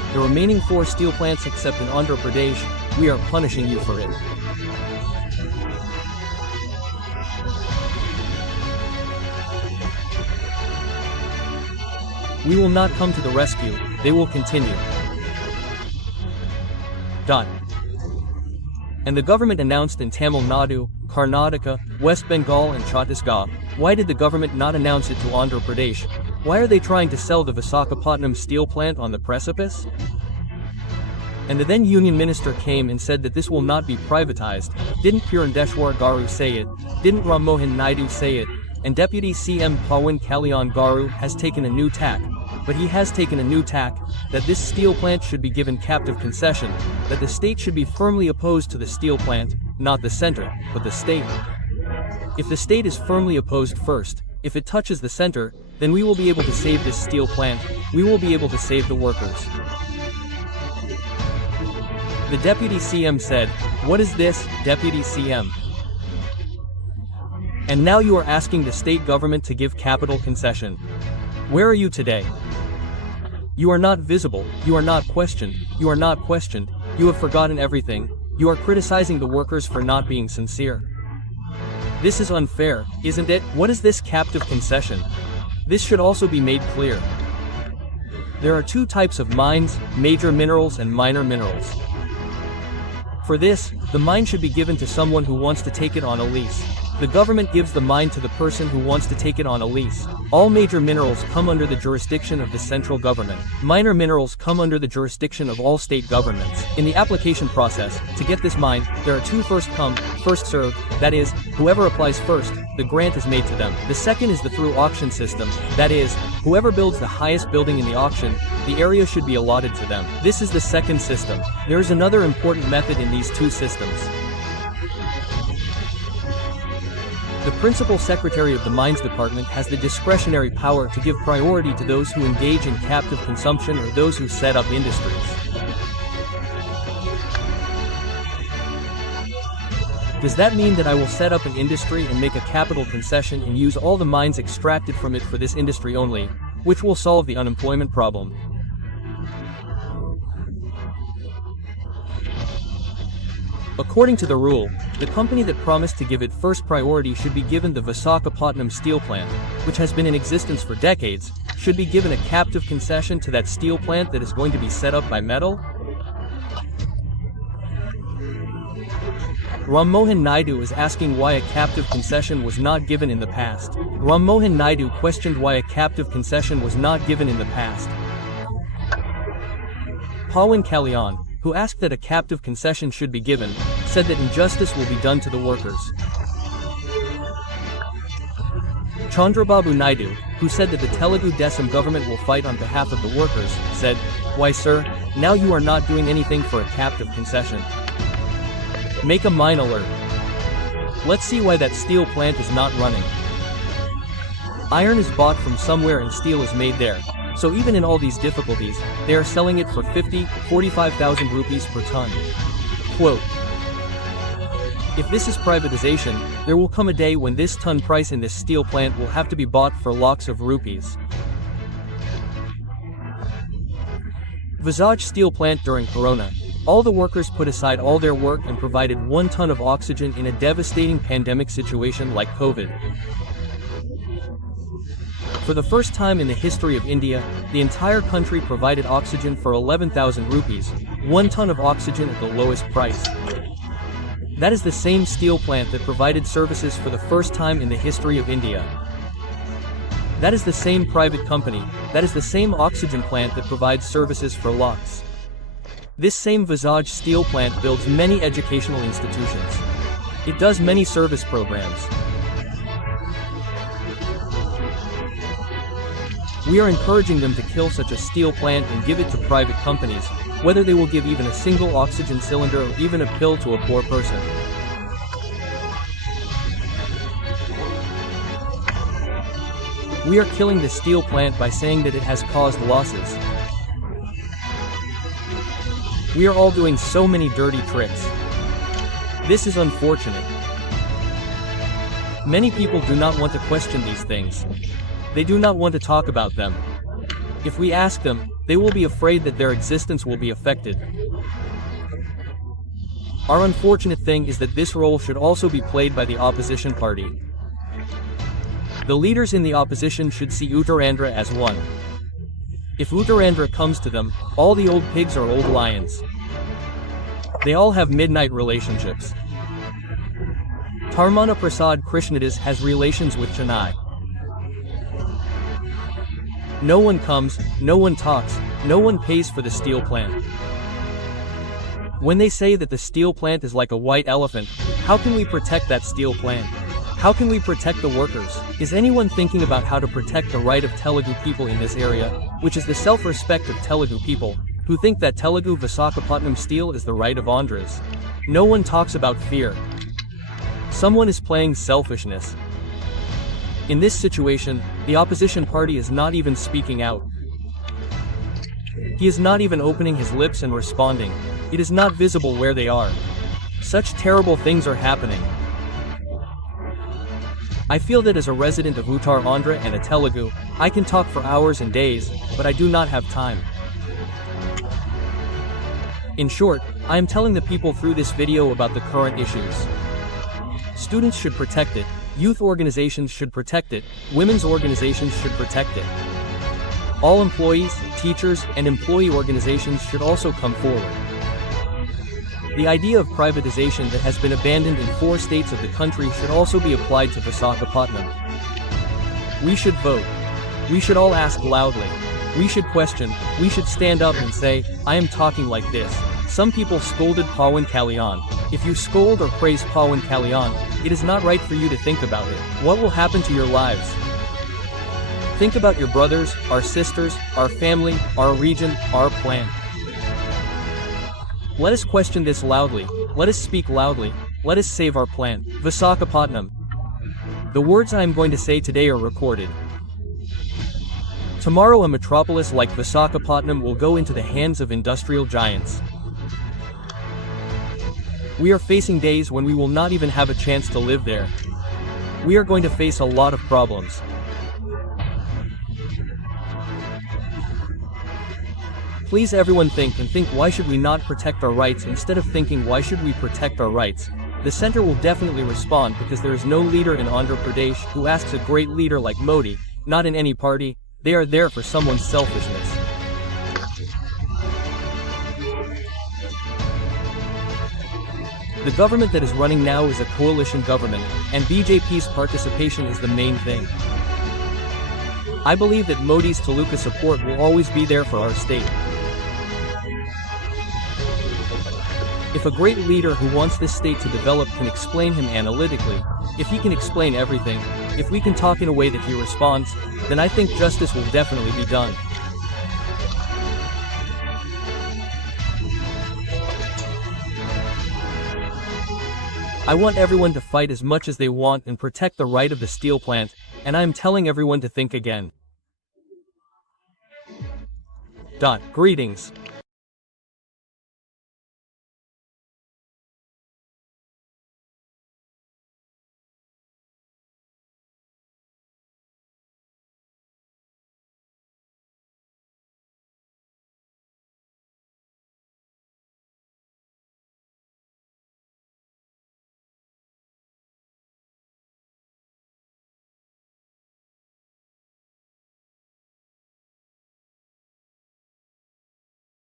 The remaining 4 steel plants except in Andhra Pradesh, we are punishing you for it. We will not come to the rescue, they will continue. And the government announced in Tamil Nadu, Karnataka, West Bengal and Chhattisgarh. Why did the government not announce it to Andhra Pradesh? Why are they trying to sell the Visakhapatnam steel plant on the precipice? And the then Union Minister came and said that this will not be privatized. Didn't Purandeshwar Garu say it? Didn't Ram Mohan Naidu say it? And Deputy CM Pawan Kalyan Garu has taken a new tack. But he has taken a new tack, that this steel plant should be given captive concession, that the state should be firmly opposed to the steel plant, not the center, but the state. If the state is firmly opposed first, if it touches the center, then we will be able to save this steel plant, we will be able to save the workers. The Deputy CM said, "What is this, Deputy CM? And now you are asking the state government to give capital concession. Where are you today? You are not visible, you are not questioned, you are not questioned, you have forgotten everything, you are criticizing the workers for not being sincere. This is unfair, isn't it? What is this captive concession? This should also be made clear. There are 2 types of mines, major minerals and minor minerals. For this, the mine should be given to someone who wants to take it on a lease. The government gives the mine to the person who wants to take it on a lease. All major minerals come under the jurisdiction of the central government. Minor minerals come under the jurisdiction of all state governments. In the application process, to get this mine, there are 2 first come, first served, that is, whoever applies first, the grant is made to them. The second is the through auction system, that is, whoever builds the highest building in the auction, the area should be allotted to them. This is the second system. There is another important method in these 2 systems. The Principal Secretary of the Mines Department has the discretionary power to give priority to those who engage in captive consumption or those who set up industries. Does that mean that I will set up an industry and make a capital concession and use all the mines extracted from it for this industry only, which will solve the unemployment problem? According to the rule, the company that promised to give it first priority should be given the Visakhapatnam steel plant, which has been in existence for decades, should be given a captive concession to that steel plant that is going to be set up by metal? Ram Mohan Naidu is asking why a captive concession was not given in the past. Ram Mohan Naidu questioned why a captive concession was not given in the past. Pawan Kalyan, who asked that a captive concession should be given, said that injustice will be done to the workers. Chandrababu Naidu, who said that the Telugu Desam government will fight on behalf of the workers, said, "Why sir, now you are not doing anything for a captive concession. Make a mine alert. Let's see why that steel plant is not running. Iron is bought from somewhere and steel is made there. So even in all these difficulties, they are selling it for 45,000 rupees per ton." Quote, "If this is privatization, there will come a day when this ton price in this steel plant will have to be bought for lakhs of rupees." Vizag steel plant during Corona. All the workers put aside all their work and provided 1 ton of oxygen in a devastating pandemic situation like COVID. For the first time in the history of India, the entire country provided oxygen for 11,000 rupees, 1 ton of oxygen at the lowest price. That is the same steel plant that provided services for the first time in the history of India. That is the same private company, that is the same oxygen plant that provides services for lakhs. This same Vizag steel plant builds many educational institutions. It does many service programs. We are encouraging them to kill such a steel plant and give it to private companies, whether they will give even a single oxygen cylinder or even a pill to a poor person. We are killing the steel plant by saying that it has caused losses. We are all doing so many dirty tricks. This is unfortunate. Many people do not want to question these things. They do not want to talk about them. If we ask them, They will be afraid that their existence will be affected. Our unfortunate thing is that this role should also be played by the opposition party. The leaders in the opposition should see Uttarandhra as one. If Uttarandhra comes to them, all the old pigs are old lions. They all have midnight relationships. Dharmana Prasad Krishnadas has relations with Chennai. No one comes, no one talks, no one pays for the steel plant. When they say that the steel plant is like a white elephant, how can we protect that steel plant? How can we protect the workers? Is anyone thinking about how to protect the right of Telugu people in this area, which is the self-respect of Telugu people, who think that Telugu Visakhapatnam steel is the right of Andhras? No one talks about fear. Someone is playing selfishness. In this situation, the opposition party is not even speaking out. He is not even opening his lips and responding. It is not visible where they are. Such terrible things are happening. I feel that as a resident of Uttar Andhra and a Telugu, I can talk for hours and days, but I do not have time. In short, I am telling the people through this video about the current issues. Students should protect it, youth organizations should protect it, women's organizations should protect it. All employees, teachers, and employee organizations should also come forward. The idea of privatization that has been abandoned in 4 states of the country should also be applied to Visakhapatnam. We should vote. We should all ask loudly. We should question. We should stand up and say, I am talking like this. Some people scolded Pawan Kalyan. If you scold or praise Pawan Kalyan, it is not right for you to think about it. What will happen to your lives? Think about your brothers, our sisters, our family, our region, our plan. Let us question this loudly. Let us speak loudly. Let us save our plan. Visakhapatnam. The words I am going to say today are recorded. Tomorrow a metropolis like Visakhapatnam will go into the hands of industrial giants. We are facing days when we will not even have a chance to live there. We are going to face a lot of problems. Please everyone think why should we not protect our rights instead of thinking why should we protect our rights. The center will definitely respond because there is no leader in Andhra Pradesh who asks a great leader like Modi, not in any party, they are there for someone's selfishness. The government that is running now is a coalition government, and BJP's participation is the main thing. I believe that Modi's Taluka support will always be there for our state. If a great leader who wants this state to develop can explain him analytically, if he can explain everything, if we can talk in a way that he responds, then I think justice will definitely be done. I want everyone to fight as much as they want and protect the right of the steel plant, and I am telling everyone to think again. Greetings.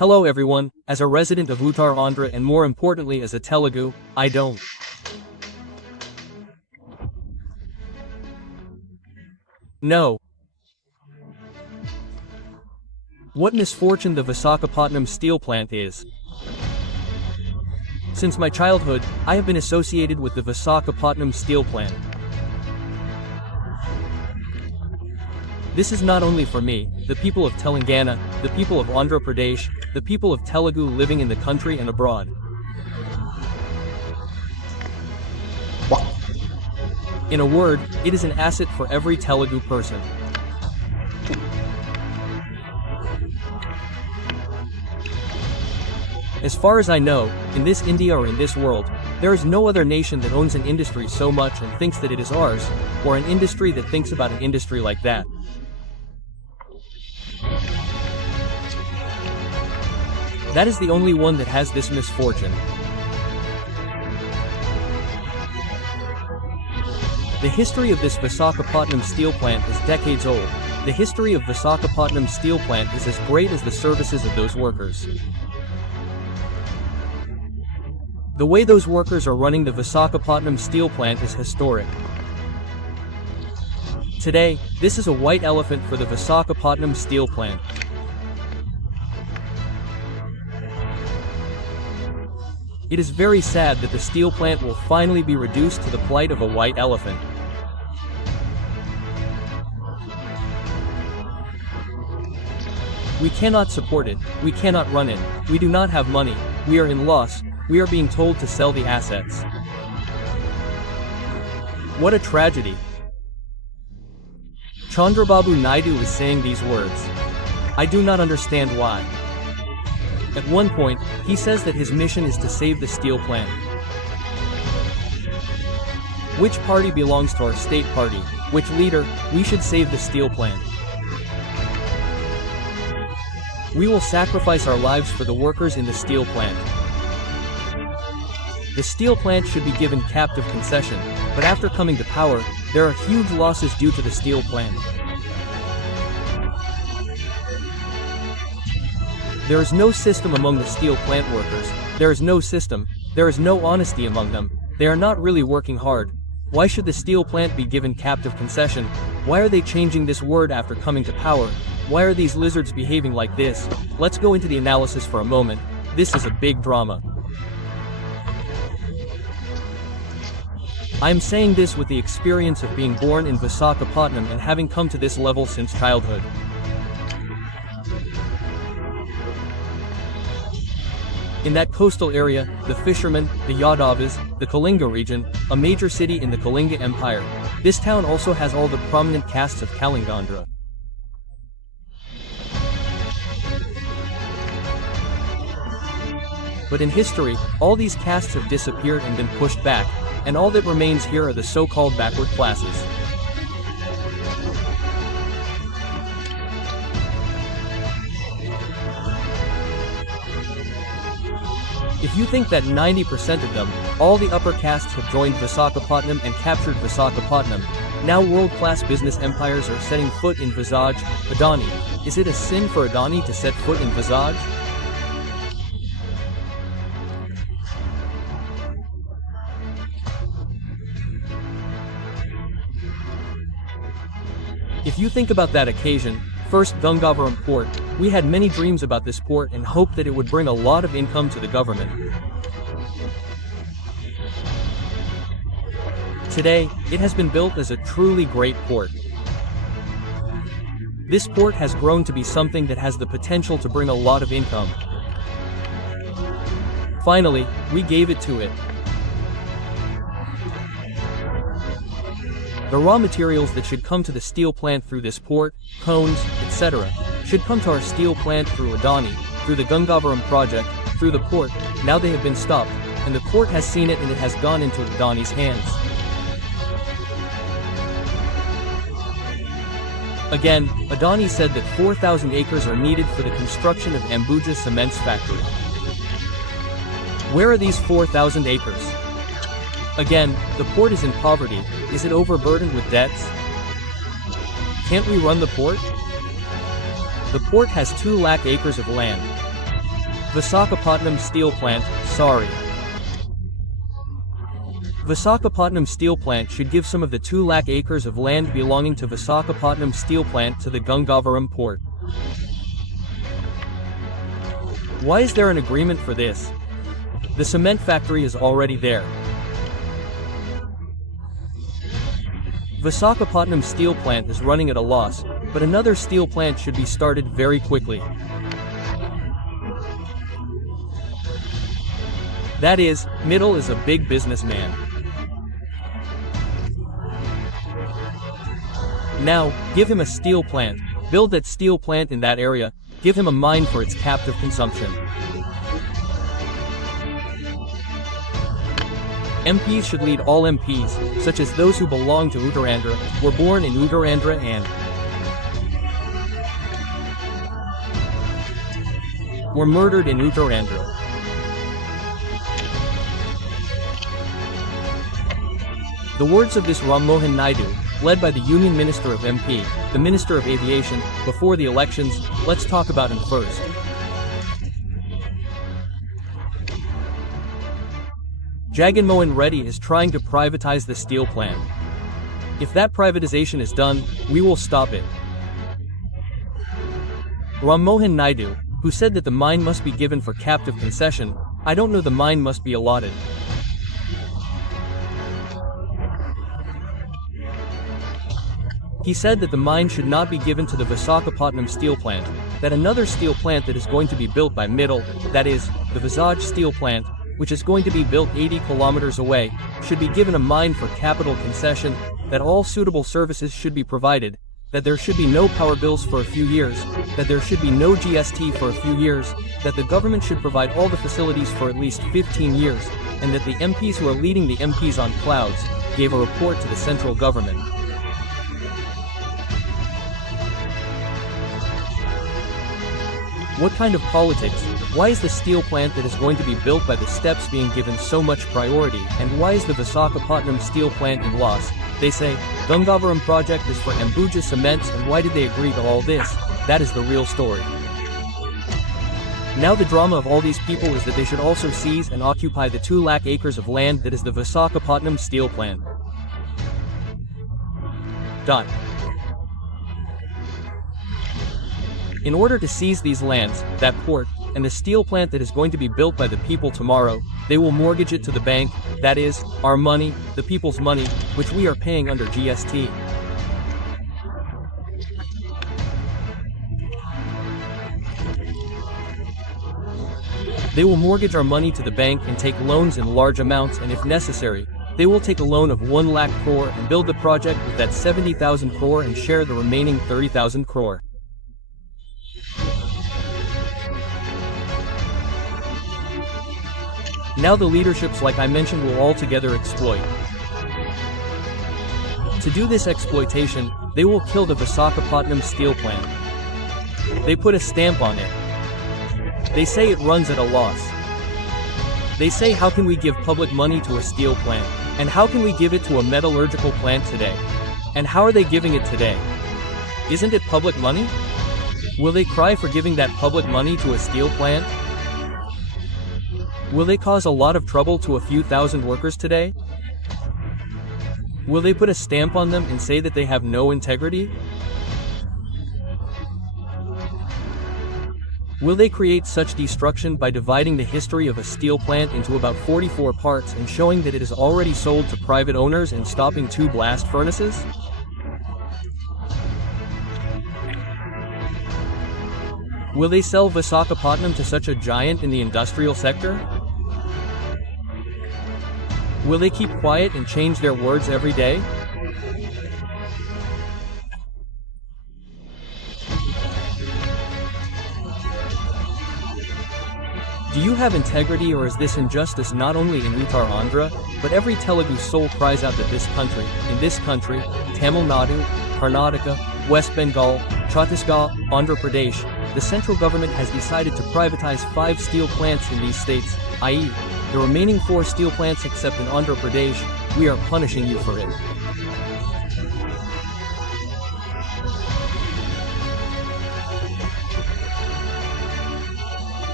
Hello everyone, as a resident of Uttar Andhra and more importantly as a Telugu, I don't. No. What misfortune the Visakhapatnam steel plant is. Since my childhood, I have been associated with the Visakhapatnam steel plant. This is not only for me, the people of Telangana, the people of Andhra Pradesh, the people of Telugu living in the country and abroad. In a word, it is an asset for every Telugu person. As far as I know, in this India or in this world, there is no other nation that owns an industry so much and thinks that it is ours, or an industry that thinks about an industry like that. That is the only one that has this misfortune. The history of this Visakhapatnam steel plant is decades old. The history of Visakhapatnam steel plant is as great as the services of those workers. The way those workers are running the Visakhapatnam steel plant is historic. Today, this is a white elephant for the Visakhapatnam steel plant. It is very sad that the steel plant will finally be reduced to the plight of a white elephant. We cannot support it, we cannot run it, we do not have money, we are in loss, we are being told to sell the assets. What a tragedy. Chandrababu Naidu is saying these words. I do not understand why. At one point, he says that his mission is to save the steel plant. Which party belongs to our state party? Which leader? We should save the steel plant. We will sacrifice our lives for the workers in the steel plant. The steel plant should be given captive concession, but after coming to power, there are huge losses due to the steel plant. There is no system among the steel plant workers, there is no system, there is no honesty among them, they are not really working hard. Why should the steel plant be given captive concession? Why are they changing this word after coming to power? Why are these lizards behaving like this? Let's go into the analysis for a moment. This is a big drama. I am saying this with the experience of being born in Visakhapatnam and having come to this level since childhood. In that coastal area, the fishermen, the Yadavas, the Kalinga region, a major city in the Kalinga Empire, this town also has all the prominent castes of Kalingandra. But in history, all these castes have disappeared and been pushed back, and all that remains here are the so-called backward classes. If you think that 90% of them, all the upper castes have joined Visakhapatnam and captured Visakhapatnam, now world-class business empires are setting foot in Vizag, Adani. Is it a sin for Adani to set foot in Vizag? If you think about that occasion, first Gangavaram port, we had many dreams about this port and hoped that it would bring a lot of income to the government. Today, it has been built as a truly great port. This port has grown to be something that has the potential to bring a lot of income. Finally, we gave it to it. The raw materials that should come to the steel plant through this port, cones, etc., should come to our steel plant through Adani, through the Gangavaram project, through the port. Now they have been stopped, and the port has seen it and it has gone into Adani's hands. Again, Adani said that 4,000 acres are needed for the construction of Ambuja Cement's factory. Where are these 4,000 acres? Again, the port is in poverty. Is it overburdened with debts? Can't we run the port? The port has 2 lakh acres of land. Visakhapatnam Steel Plant, sorry. Visakhapatnam Steel Plant should give some of the 2 lakh acres of land belonging to Visakhapatnam Steel Plant to the Gangavaram port. Why is there an agreement for this? The cement factory is already there. Visakhapatnam Steel Plant is running at a loss, but another steel plant should be started very quickly. That is, Mittal is a big businessman. Now, give him a steel plant, build that steel plant in that area, give him a mine for its captive consumption. MPs should lead. All MPs, such as those who belong to Uttarandhra, were born in Uttarandhra and were murdered in Uttarandhra. The words of this Ram Mohan Naidu, led by the Union Minister of MP, the Minister of Aviation, before the elections. Let's talk about him first. Jagan Mohan Reddy is trying to privatize the steel plant. If that privatization is done, we will stop it. Ram Mohan Naidu, who said that the mine must be given for captive concession, I don't know, the mine must be allotted. He said that the mine should not be given to the Visakhapatnam steel plant, that another steel plant that is going to be built by Mittal, that is, the Vizag steel plant, which is going to be built 80 kilometers away, should be given a mine for capital concession, that all suitable services should be provided, that there should be no power bills for a few years, that there should be no GST for a few years, that the government should provide all the facilities for at least 15 years, and that the MPs who are leading the MPs on clouds gave a report to the central government. What kind of politics? Why is the steel plant that is going to be built by the steps being given so much priority, and why is the Visakhapatnam steel plant in loss? They say, Gangavaram project is for Ambuja Cements, and why did they agree to all this? That is the real story. Now the drama of all these people is that they should also seize and occupy the 2 lakh acres of land that is the Visakhapatnam steel plant. In order to seize these lands, that port, and the steel plant that is going to be built by the people tomorrow, they will mortgage it to the bank, that is, our money, the people's money, which we are paying under GST. They will mortgage our money to the bank and take loans in large amounts, and if necessary, they will take a loan of 1 lakh crore and build the project with that 70,000 crore and share the remaining 30,000 crore. Now the leaderships, like I mentioned, will altogether exploit. To do this exploitation, they will kill the Visakhapatnam steel plant. They put a stamp on it. They say it runs at a loss. They say, how can we give public money to a steel plant? And how can we give it to a metallurgical plant today? And how are they giving it today? Isn't it public money? Will they cry for giving that public money to a steel plant? Will they cause a lot of trouble to a few thousand workers today? Will they put a stamp on them and say that they have no integrity? Will they create such destruction by dividing the history of a steel plant into about 44 parts and showing that it is already sold to private owners and stopping 2 blast furnaces? Will they sell Visakhapatnam to such a giant in the industrial sector? Will they keep quiet and change their words every day? Do you have integrity, or is this injustice not only in Uttarandhra, but every Telugu soul cries out that in this country, Tamil Nadu, Karnataka, West Bengal, Chhattisgarh, Andhra Pradesh, the central government has decided to privatize 5 steel plants in these states, i.e., the remaining 4 steel plants except in Andhra Pradesh. We are punishing you for it.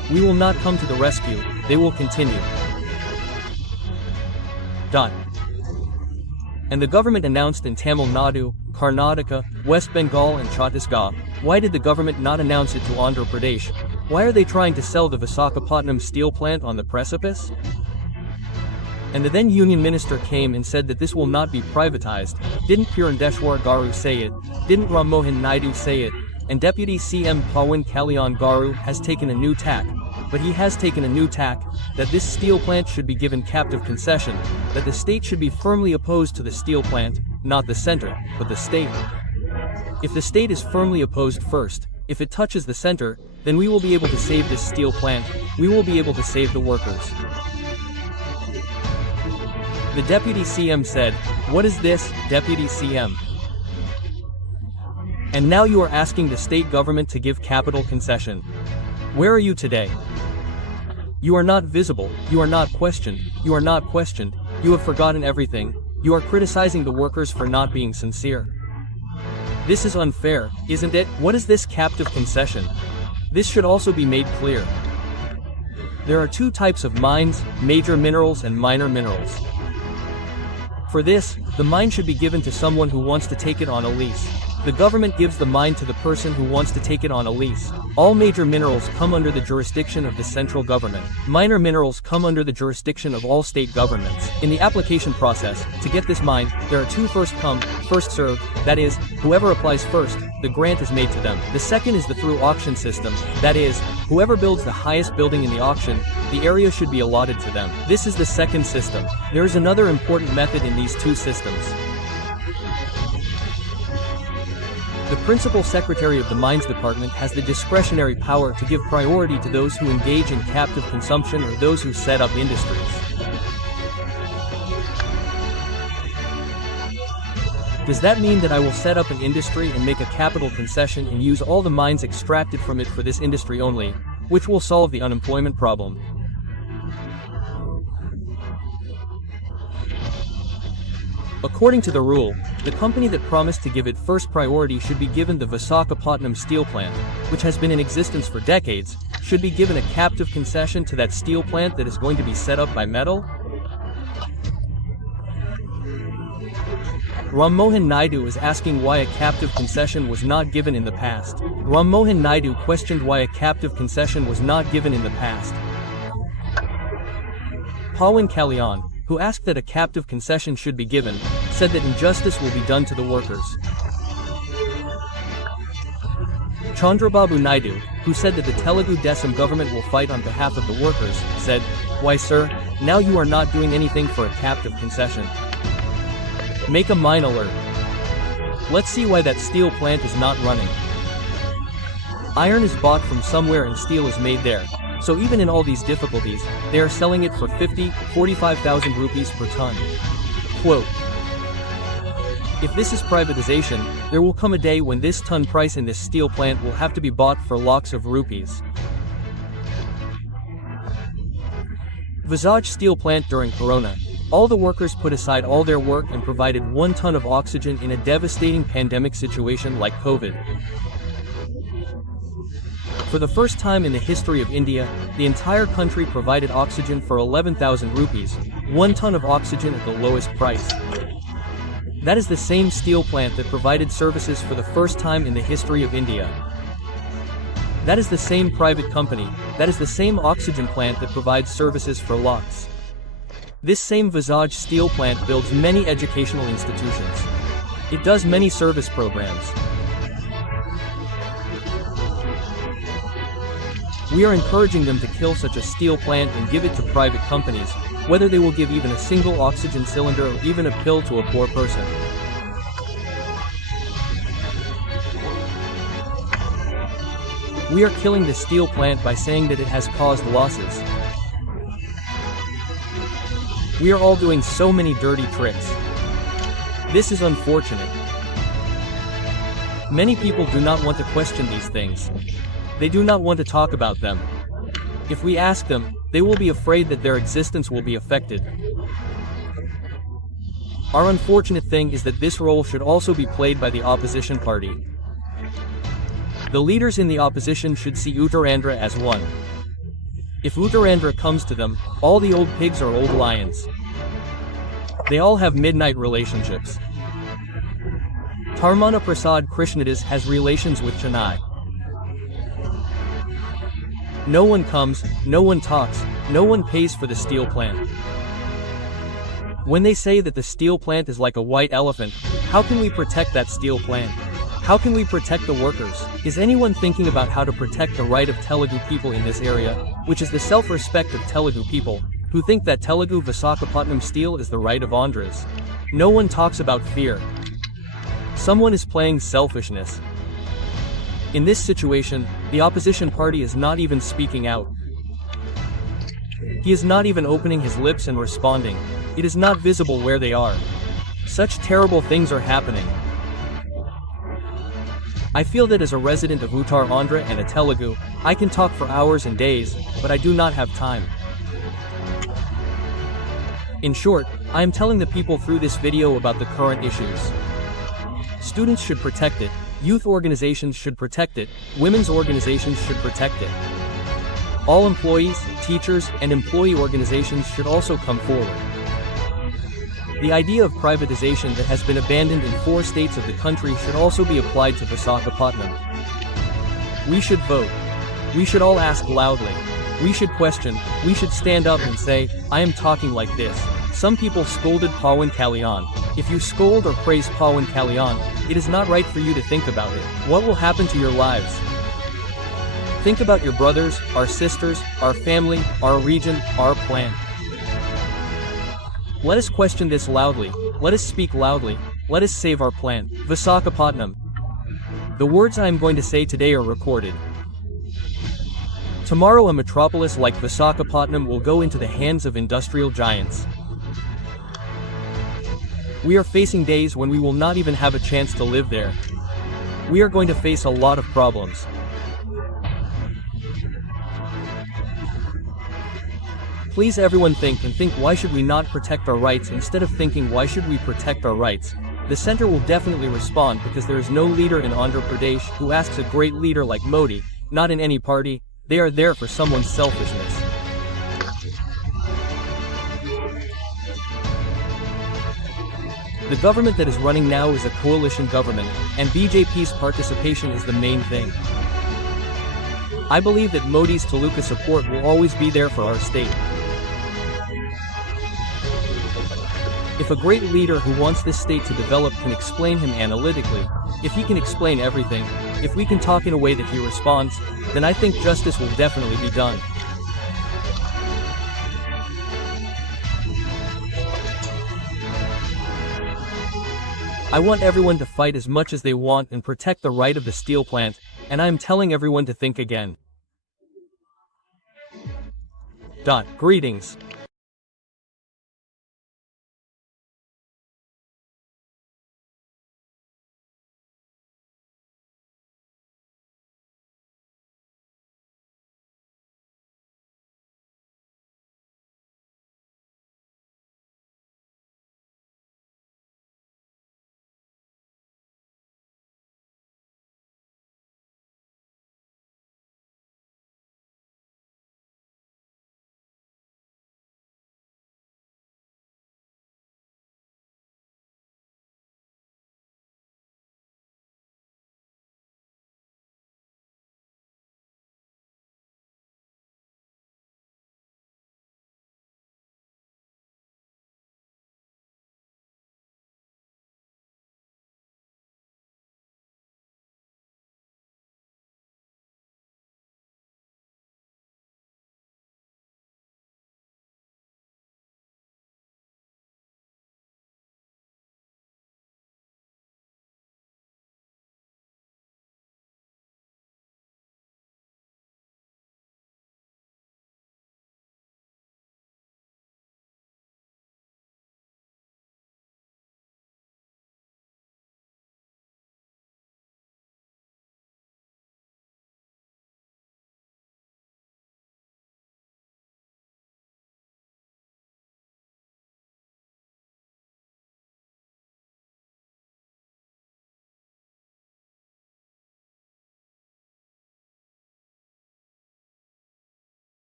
We will not come to the rescue, they will continue. And the government announced in Tamil Nadu, Karnataka, West Bengal and Chhattisgarh. Why did the government not announce it to Andhra Pradesh? Why are they trying to sell the Visakhapatnam steel plant on the precipice? And the then Union Minister came and said that this will not be privatized. Didn't Purandeshwar Garu say it? Didn't Ram Mohan Naidu say it? And Deputy CM Pawan Kalyan Garu has taken a new tack. But he has taken a new tack, that this steel plant should be given captive concession, that the state should be firmly opposed to the steel plant, not the center, but the state. If the state is firmly opposed first, if it touches the center, then we will be able to save this steel plant, we will be able to save the workers. The Deputy CM said, "What is this, Deputy CM? And now you are asking the state government to give capital concession. Where are you today? You are not visible, you are not questioned, you are not questioned, you have forgotten everything, you are criticizing the workers for not being sincere. This is unfair, isn't it? What is this captive concession? This should also be made clear. There are two types of mines, major minerals and minor minerals. For this, the mine should be given to someone who wants to take it on a lease. The government gives the mine to the person who wants to take it on a lease. All major minerals come under the jurisdiction of the central government. Minor minerals come under the jurisdiction of all state governments. In the application process, to get this mine, there are two first come, first served, that is, whoever applies first, the grant is made to them. The second is the through auction system, that is, whoever builds the highest building in the auction, the area should be allotted to them. This is the second system. There is another important method in these two systems. The Principal Secretary of the Mines Department has the discretionary power to give priority to those who engage in captive consumption or those who set up industries. Does that mean that I will set up an industry and make a capital concession and use all the mines extracted from it for this industry only, which will solve the unemployment problem? According to the rule, the company that promised to give it first priority should be given the Visakhapatnam steel plant, which has been in existence for decades, should be given a captive concession to that steel plant that is going to be set up by metal? Ram Mohan Naidu is asking why a captive concession was not given in the past. Ram Mohan Naidu questioned why a captive concession was not given in the past. Pawan Kalyan, who asked that a captive concession should be given, said that injustice will be done to the workers. Chandrababu Naidu, who said that the Telugu Desam government will fight on behalf of the workers, said, "Why sir, now you are not doing anything for a captive concession. Make a mine alert. Let's see why that steel plant is not running. Iron is bought from somewhere and steel is made there. So even in all these difficulties, they are selling it for 45,000 rupees per ton." Quote, "If this is privatization, there will come a day when this ton price in this steel plant will have to be bought for lakhs of rupees." Vizag steel plant during Corona. All the workers put aside all their work and provided 1 ton of oxygen in a devastating pandemic situation like COVID. For the first time in the history of India, the entire country provided oxygen for 11,000 rupees, 1 ton of oxygen at the lowest price. That is the same steel plant that provided services for the first time in the history of India. That is the same private company, that is the same oxygen plant that provides services for lakhs. This same Vizag steel plant builds many educational institutions. It does many service programs. We are encouraging them to kill such a steel plant and give it to private companies, whether they will give even a single oxygen cylinder or even a pill to a poor person. We are killing the steel plant by saying that it has caused losses. We are all doing so many dirty tricks. This is unfortunate. Many people do not want to question these things. They do not want to talk about them. If we ask them, they will be afraid that their existence will be affected. Our unfortunate thing is that this role should also be played by the opposition party. The leaders in the opposition should see Uttarandhra as one. If Uttarandhra comes to them, all the old pigs are old lions. They all have midnight relationships. Tarmana Prasad Krishnadas has relations with Chennai. No one comes, no one talks, no one pays for the steel plant. When they say that the steel plant is like a white elephant, how can we protect that steel plant? How can we protect the workers? Is anyone thinking about how to protect the right of Telugu people in this area, which is the self-respect of Telugu people, who think that Telugu Visakhapatnam steel is the right of Andhras? No one talks about fear. Someone is playing selfishness. In this situation, the opposition party is not even speaking out. He is not even opening his lips and responding. It is not visible where they are. Such terrible things are happening. I feel that as a resident of Uttar Andhra and a Telugu, I can talk for hours and days, but I do not have time. In short, I am telling the people through this video about the current issues. Students should protect it, youth organizations should protect it, women's organizations should protect it. All employees, teachers, and employee organizations should also come forward. The idea of privatization that has been abandoned in 4 states of the country should also be applied to Visakhapatnam. We should vote. We should all ask loudly. We should question, we should stand up and say, I am talking like this. Some people scolded Pawan Kalyan. If you scold or praise Pawan Kalyan, it is not right for you to think about it. What will happen to your lives? Think about your brothers, our sisters, our family, our region, our plan. Let us question this loudly, let us speak loudly, let us save our plan. Visakhapatnam. The words I am going to say today are recorded. Tomorrow a metropolis like Visakhapatnam will go into the hands of industrial giants. We are facing days when we will not even have a chance to live there. We are going to face a lot of problems. Please everyone think why should we not protect our rights instead of thinking why should we protect our rights. The center will definitely respond because there is no leader in Andhra Pradesh who asks a great leader like Modi, not in any party, they are there for someone's selfishness. The government that is running now is a coalition government, and BJP's participation is the main thing. I believe that Modi's Taluka support will always be there for our state. If a great leader who wants this state to develop can explain him analytically, if he can explain everything, if we can talk in a way that he responds, then I think justice will definitely be done. I want everyone to fight as much as they want and protect the right of the steel plant, and I am telling everyone to think again. Greetings.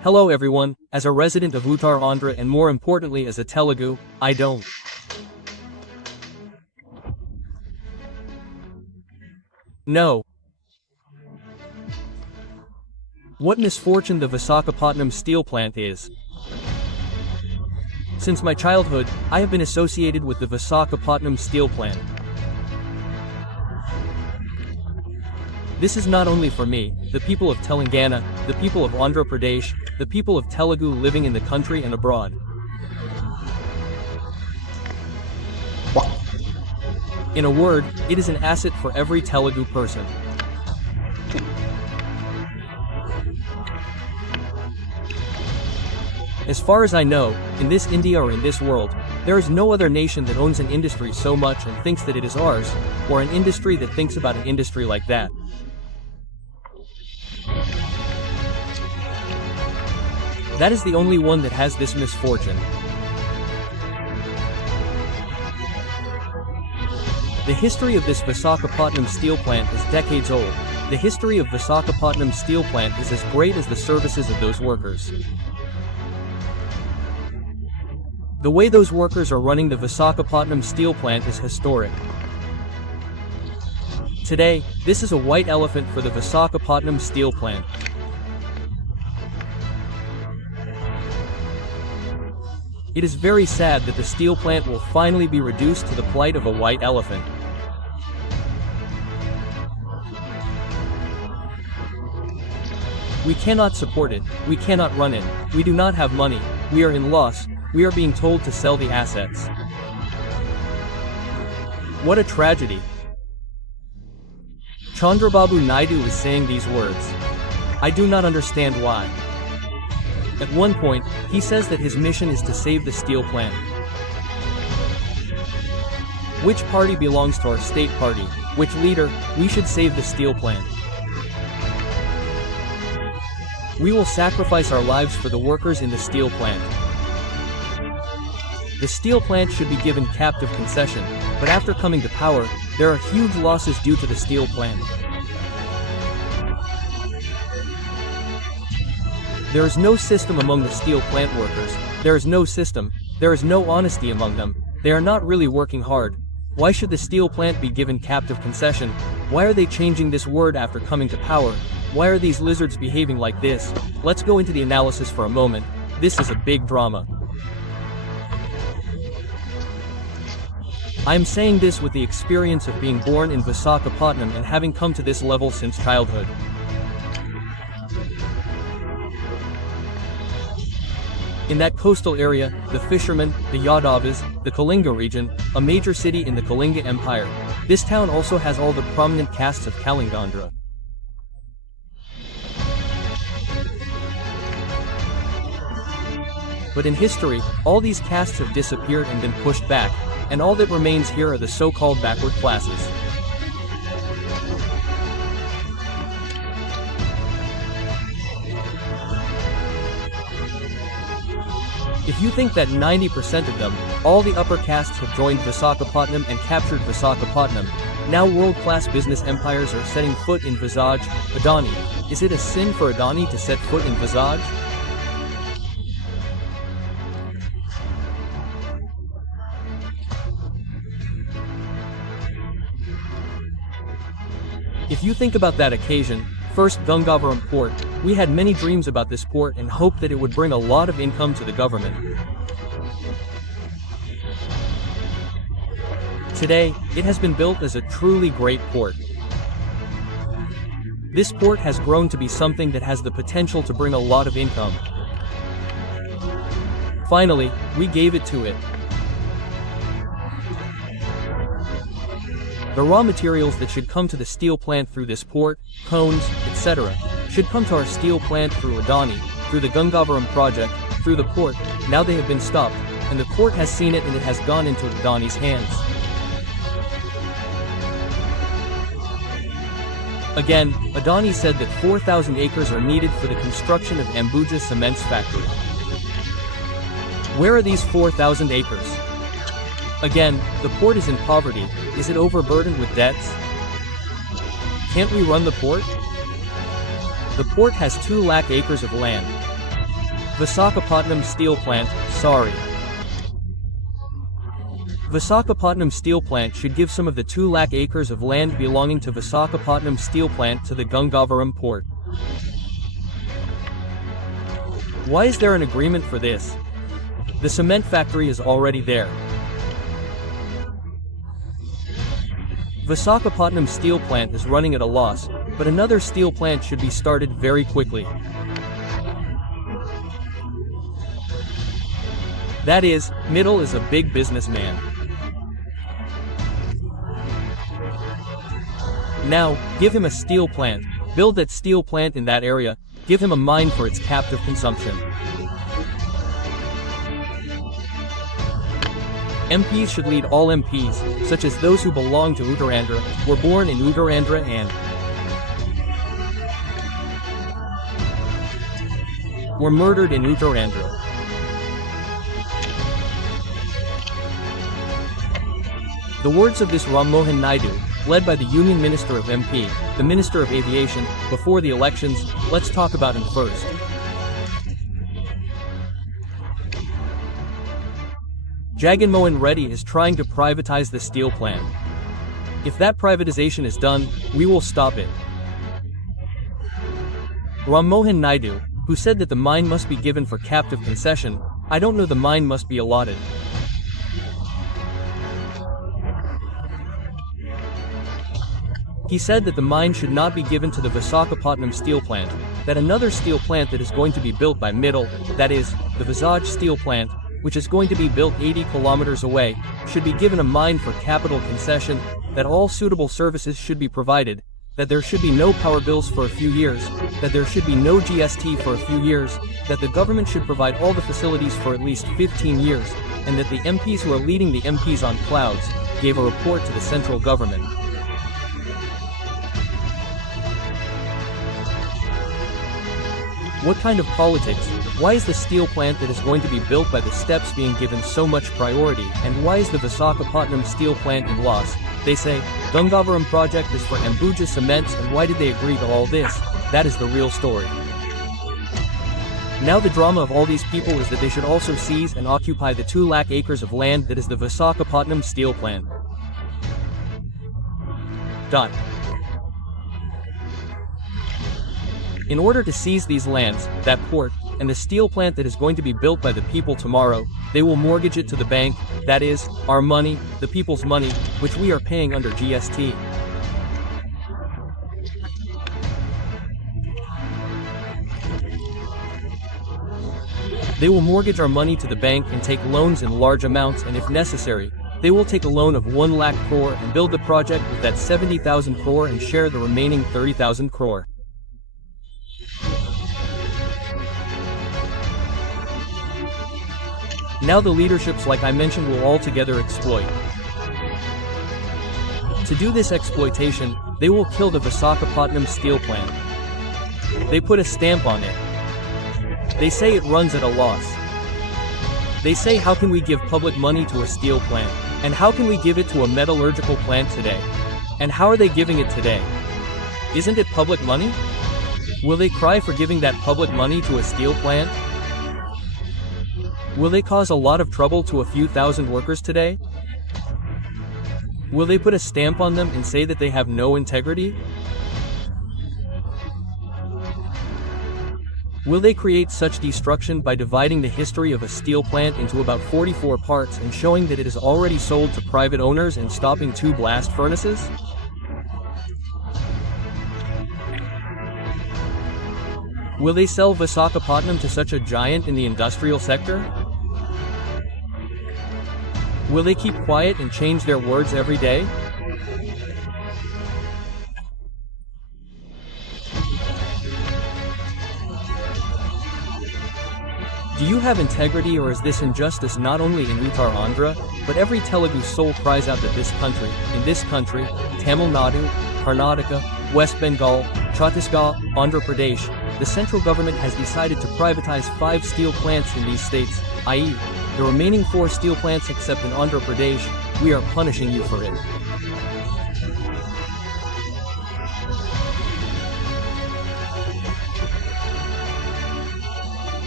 Hello everyone, as a resident of Uttar Andhra and more importantly as a Telugu, I don't know what misfortune the Visakhapatnam steel plant is. Since my childhood, I have been associated with the Visakhapatnam steel plant. This is not only for me, the people of Telangana, the people of Andhra Pradesh, the people of Telugu living in the country and abroad. In a word, it is an asset for every Telugu person. As far as I know, in this India or in this world, there is no other nation that owns an industry so much and thinks that it is ours, or an industry that thinks about an industry like that. That is the only one that has this misfortune. The history of this Visakhapatnam steel plant is decades old. The history of Visakhapatnam steel plant is as great as the services of those workers. The way those workers are running the Visakhapatnam steel plant is historic. Today, this is a white elephant for the Visakhapatnam steel plant. It is very sad that the steel plant will finally be reduced to the plight of a white elephant. We cannot support it, we cannot run it, we do not have money, we are in loss, we are being told to sell the assets. What a tragedy. Chandrababu Naidu is saying these words. I do not understand why. At one point, he says that his mission is to save the steel plant. Which party belongs to our state party? Which leader? We should save the steel plant. We will sacrifice our lives for the workers in the steel plant. The steel plant should be given captive concession, but after coming to power, there are huge losses due to the steel plant. There is no system among the steel plant workers, there is no system, there is no honesty among them, they are not really working hard. Why should the steel plant be given captive concession? Why are they changing this word after coming to power? Why are these lizards behaving like this? Let's go into the analysis for a moment. This is a big drama. I am saying this with the experience of being born in Visakhapatnam and having come to this level since childhood. In that coastal area, the fishermen, the Yadavas, the Kalinga region, a major city in the Kalinga Empire, this town also has all the prominent castes of Kalingandra. But in history, all these castes have disappeared and been pushed back, and all that remains here are the so-called backward classes. If you think that 90% of them, all the upper castes have joined Visakhapatnam and captured Visakhapatnam, now world-class business empires are setting foot in Vizag, Adani. Is it a sin for Adani to set foot in Vizag? If you think about that occasion, first Gangavaram port, we had many dreams about this port and hoped that it would bring a lot of income to the government. Today, it has been built as a truly great port. This port has grown to be something that has the potential to bring a lot of income. Finally, we gave it to it. The raw materials that should come to the steel plant through this port, cones, etc., should come to our steel plant through Adani, through the Gangavaram project, through the port. Now they have been stopped, and the court has seen it and it has gone into Adani's hands. Again, Adani said that 4,000 acres are needed for the construction of Ambuja Cement's factory. Where are these 4,000 acres? Again, the port is in poverty. Is it overburdened with debts? Can't we run the port? The port has 2 lakh acres of land. Visakhapatnam Steel Plant, sorry. Visakhapatnam Steel Plant should give some of the 2 lakh acres of land belonging to Visakhapatnam Steel Plant to the Gangavaram port. Why is there an agreement for this? The cement factory is already there. Visakhapatnam Steel Plant is running at a loss, but another steel plant should be started very quickly. That is, Mittal is a big businessman. Now, give him a steel plant, build that steel plant in that area, give him a mine for its captive consumption. MPs should lead all MPs, such as those who belong to Uttarandhra, were born in Uttarandhra and were murdered in Uttarandhra. The words of this Ram Mohan Naidu, led by the Union Minister of MP, the Minister of Aviation, before the elections, let's talk about him first. Jagan Mohan Reddy is trying to privatize the steel plant. If that privatization is done, we will stop it. Ram Mohan Naidu, who said that the mine must be given for captive concession, I don't know, the mine must be allotted. He said that the mine should not be given to the Visakhapatnam steel plant, that another steel plant that is going to be built by Mittal, that is, the Vizag steel plant, which is going to be built 80 kilometers away, should be given a mine for capital concession, that all suitable services should be provided, that there should be no power bills for a few years, that there should be no GST for a few years, that the government should provide all the facilities for at least 15 years, and that the MPs who are leading the MPs on clouds gave a report to the central government. What kind of politics? Why is the steel plant that is going to be built by the steps being given so much priority, and why is the Visakhapatnam steel plant in loss? They say, Gangavaram project is for Ambuja Cements, and why did they agree to all this? That is the real story. Now the drama of all these people is that they should also seize and occupy the 2 lakh acres of land that is the Visakhapatnam steel plant. In order to seize these lands, that port, and the steel plant that is going to be built by the people tomorrow, they will mortgage it to the bank, that is, our money, the people's money, which we are paying under GST. They will mortgage our money to the bank and take loans in large amounts, and if necessary, they will take a loan of 1 lakh crore and build the project with that 70,000 crore and share the remaining 30,000 crore. Now the leaderships, like I mentioned, will altogether exploit. To do this exploitation, they will kill the Visakhapatnam steel plant. They put a stamp on it. They say it runs at a loss. They say, how can we give public money to a steel plant? And how can we give it to a metallurgical plant today? And how are they giving it today? Isn't it public money? Will they cry for giving that public money to a steel plant? Will they cause a lot of trouble to a few thousand workers today? Will they put a stamp on them and say that they have no integrity? Will they create such destruction by dividing the history of a steel plant into about 44 parts and showing that it is already sold to private owners and stopping 2 blast furnaces? Will they sell Visakhapatnam to such a giant in the industrial sector? Will they keep quiet and change their words every day? Do you have integrity, or is this injustice not only in Uttar Andhra, but every Telugu soul cries out that in this country, Tamil Nadu, Karnataka, West Bengal, Chhattisgarh, Andhra Pradesh, the central government has decided to privatize 5 steel plants in these states, i.e., the remaining 4 steel plants except in Andhra Pradesh. We are punishing you for it.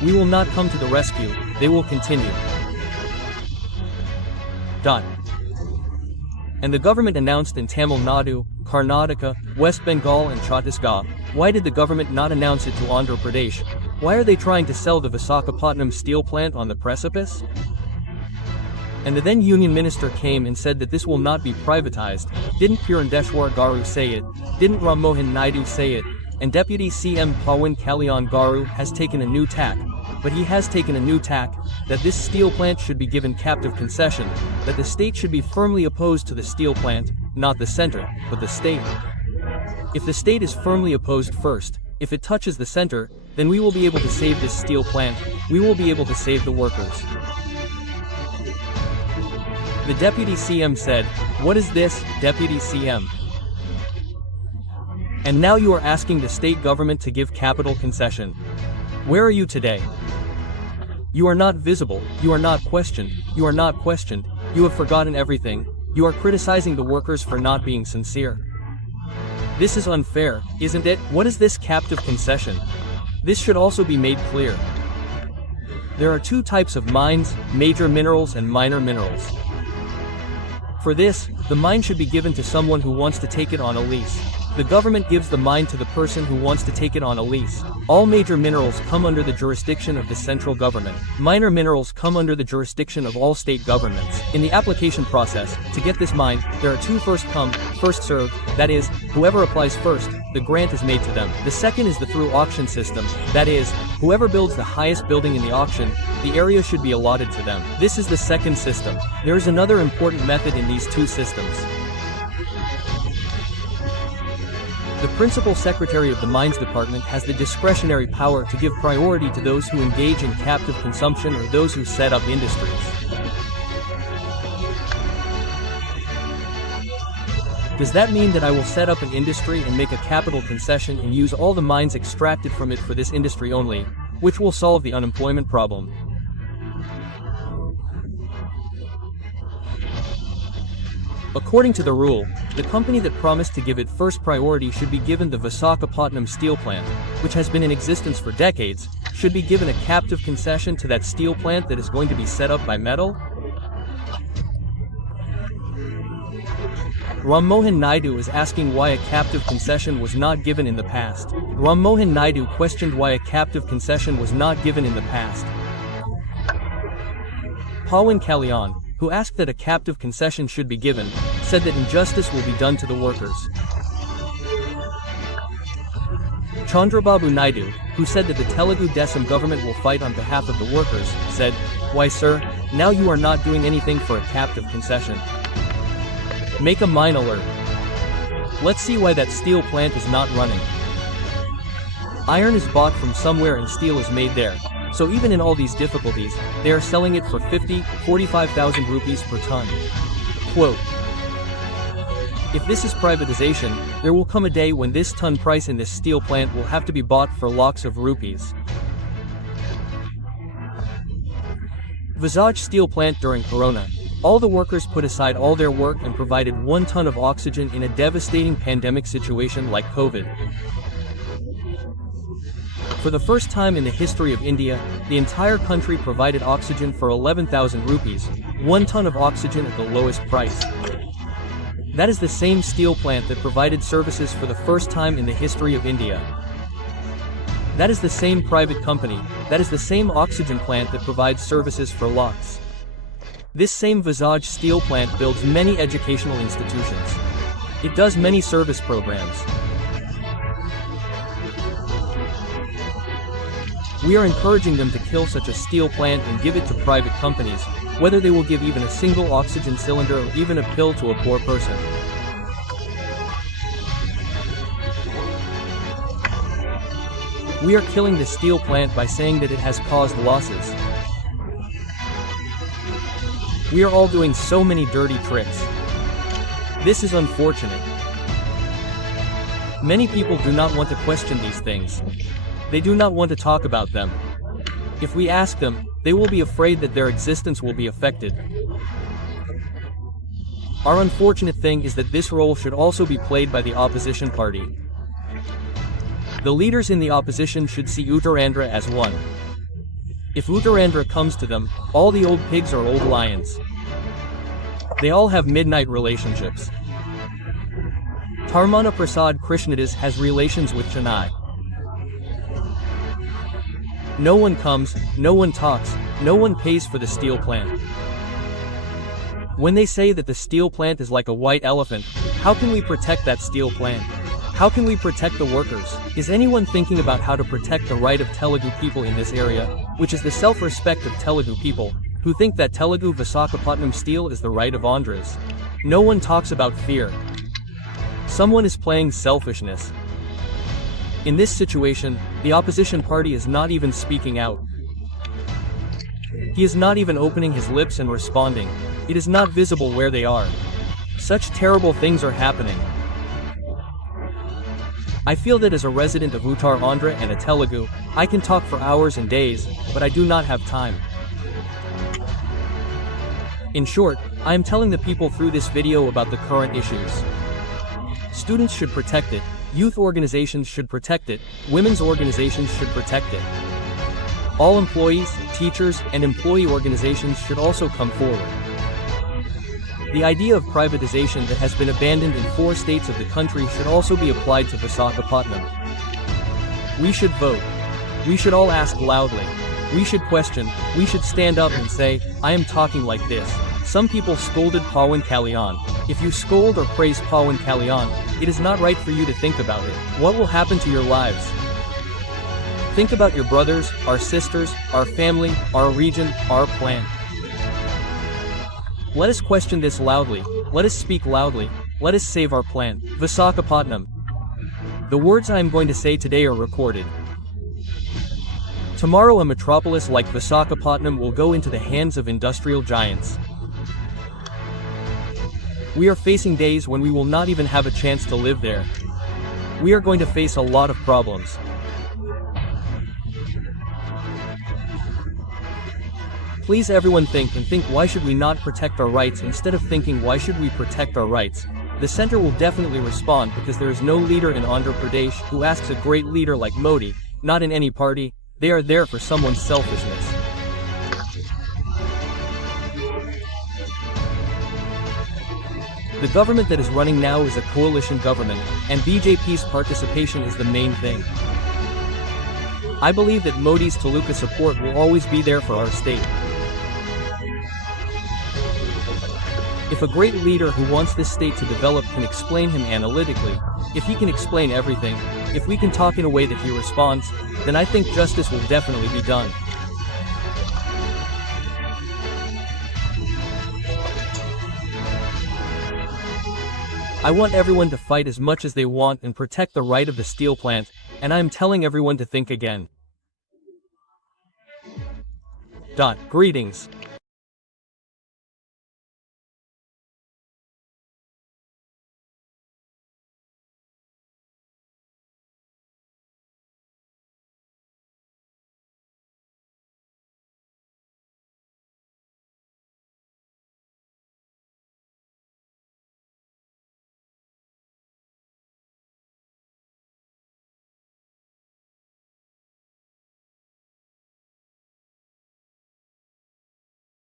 We will not come to the rescue, they will continue. And the government announced in Tamil Nadu, Karnataka, West Bengal and Chhattisgarh. Why did the government not announce it to Andhra Pradesh? Why are they trying to sell the Visakhapatnam steel plant on the precipice? And the then Union Minister came and said that this will not be privatized. Didn't Purandeshwar Garu say it? Didn't Ram Mohan Naidu say it? And Deputy CM Pawan Kalyan Garu has taken a new tack. But he has taken a new tack, that this steel plant should be given captive concession, that the state should be firmly opposed to the steel plant, not the center, but the state. If the state is firmly opposed first, if it touches the center, then we will be able to save this steel plant, we will be able to save the workers. The Deputy CM said, "What is this, Deputy CM? And now you are asking the state government to give capital concession. Where are you today? You are not visible, you are not questioned, you are not questioned, you have forgotten everything, you are criticizing the workers for not being sincere. This is unfair, isn't it? What is this captive concession? This should also be made clear. There are two types of mines, major minerals and minor minerals. For this, the mine should be given to someone who wants to take it on a lease. The government gives the mine to the person who wants to take it on a lease. All major minerals come under the jurisdiction of the central government. Minor minerals come under the jurisdiction of all state governments. In the application process, to get this mine, there are two first come, first served, that is, whoever applies first, the grant is made to them. The second is the through auction system, that is, whoever builds the highest building in the auction, the area should be allotted to them. This is the second system. There is another important method in these two systems. The Principal Secretary of the Mines Department has the discretionary power to give priority to those who engage in captive consumption or those who set up industries. Does that mean that I will set up an industry and make a capital concession and use all the mines extracted from it for this industry only, which will solve the unemployment problem? According to the rule, the company that promised to give it first priority should be given the Visakhapatnam steel plant, which has been in existence for decades, should be given a captive concession to that steel plant that is going to be set up by metal? Ram Mohan Naidu is asking why a captive concession was not given in the past. Ram Mohan Naidu questioned why a captive concession was not given in the past. Pawan Kalyan, who asked that a captive concession should be given, said that injustice will be done to the workers. Chandrababu Naidu, who said that the Telugu Desam government will fight on behalf of the workers, said, "Why sir, now you are not doing anything for a captive concession. Make a mine alert. Let's see why that steel plant is not running. Iron is bought from somewhere and steel is made there. So even in all these difficulties, they are selling it for 45,000 rupees per ton." Quote, "If this is privatization, there will come a day when this ton price in this steel plant will have to be bought for lakhs of rupees." Vizag steel plant during Corona. All the workers put aside all their work and provided 1 ton of oxygen in a devastating pandemic situation like COVID. For the first time in the history of India, the entire country provided oxygen for 11,000 rupees, 1 ton of oxygen at the lowest price. That is the same steel plant that provided services for the first time in the history of India. That is the same private company, that is the same oxygen plant that provides services for lakhs. This same Vizag steel plant builds many educational institutions. It does many service programs. We are encouraging them to kill such a steel plant and give it to private companies, whether they will give even a single oxygen cylinder or even a pill to a poor person. We are killing the steel plant by saying that it has caused losses. We are all doing so many dirty tricks. This is unfortunate. Many people do not want to question these things. They do not want to talk about them. If we ask them, they will be afraid that their existence will be affected. Our unfortunate thing is that this role should also be played by the opposition party. The leaders in the opposition should see Uttarandhra as one. If Uttarandhra comes to them, all the old pigs are old lions. They all have midnight relationships. Tarmana Prasad Krishnadas has relations with Chennai. No one comes, no one talks, no one pays for the steel plant. When they say that the steel plant is like a white elephant, how can we protect that steel plant? How can we protect the workers? Is anyone thinking about how to protect the right of Telugu people in this area, which is the self-respect of Telugu people, who think that Telugu Visakhapatnam steel is the right of Andhras? No one talks about fear. Someone is playing selfishness. In this situation, the opposition party is not even speaking out. He is not even opening his lips and responding. It is not visible where they are. Such terrible things are happening. I feel that as a resident of Uttar Andhra and a Telugu, I can talk for hours and days, but I do not have time. In short, I am telling the people through this video about the current issues. Students should protect it, youth organizations should protect it, women's organizations should protect it. All employees, teachers, and employee organizations should also come forward. The idea of privatization that has been abandoned in 4 states of the country should also be applied to Visakhapatnam. We should vote. We should all ask loudly. We should question, we should stand up and say, I am talking like this. Some people scolded Pawan Kalyan. If you scold or praise Pawan Kalyan, it is not right for you to think about it. What will happen to your lives? Think about your brothers, our sisters, our family, our region, our plan. Let us question this loudly, let us speak loudly, let us save our plan. Visakhapatnam. The words I am going to say today are recorded. Tomorrow a metropolis like Visakhapatnam will go into the hands of industrial giants. We are facing days when we will not even have a chance to live there. We are going to face a lot of problems. Please everyone think why should we not protect our rights instead of thinking why should we protect our rights. The center will definitely respond because there is no leader in Andhra Pradesh who asks a great leader like Modi, not in any party, they are there for someone's selfishness. The government that is running now is a coalition government, and BJP's participation is the main thing. I believe that Modi's Taluka support will always be there for our state. If a great leader who wants this state to develop can explain him analytically, if he can explain everything, if we can talk in a way that he responds, then I think justice will definitely be done. I want everyone to fight as much as they want and protect the right of the steel plant, and I am telling everyone to think again. Greetings.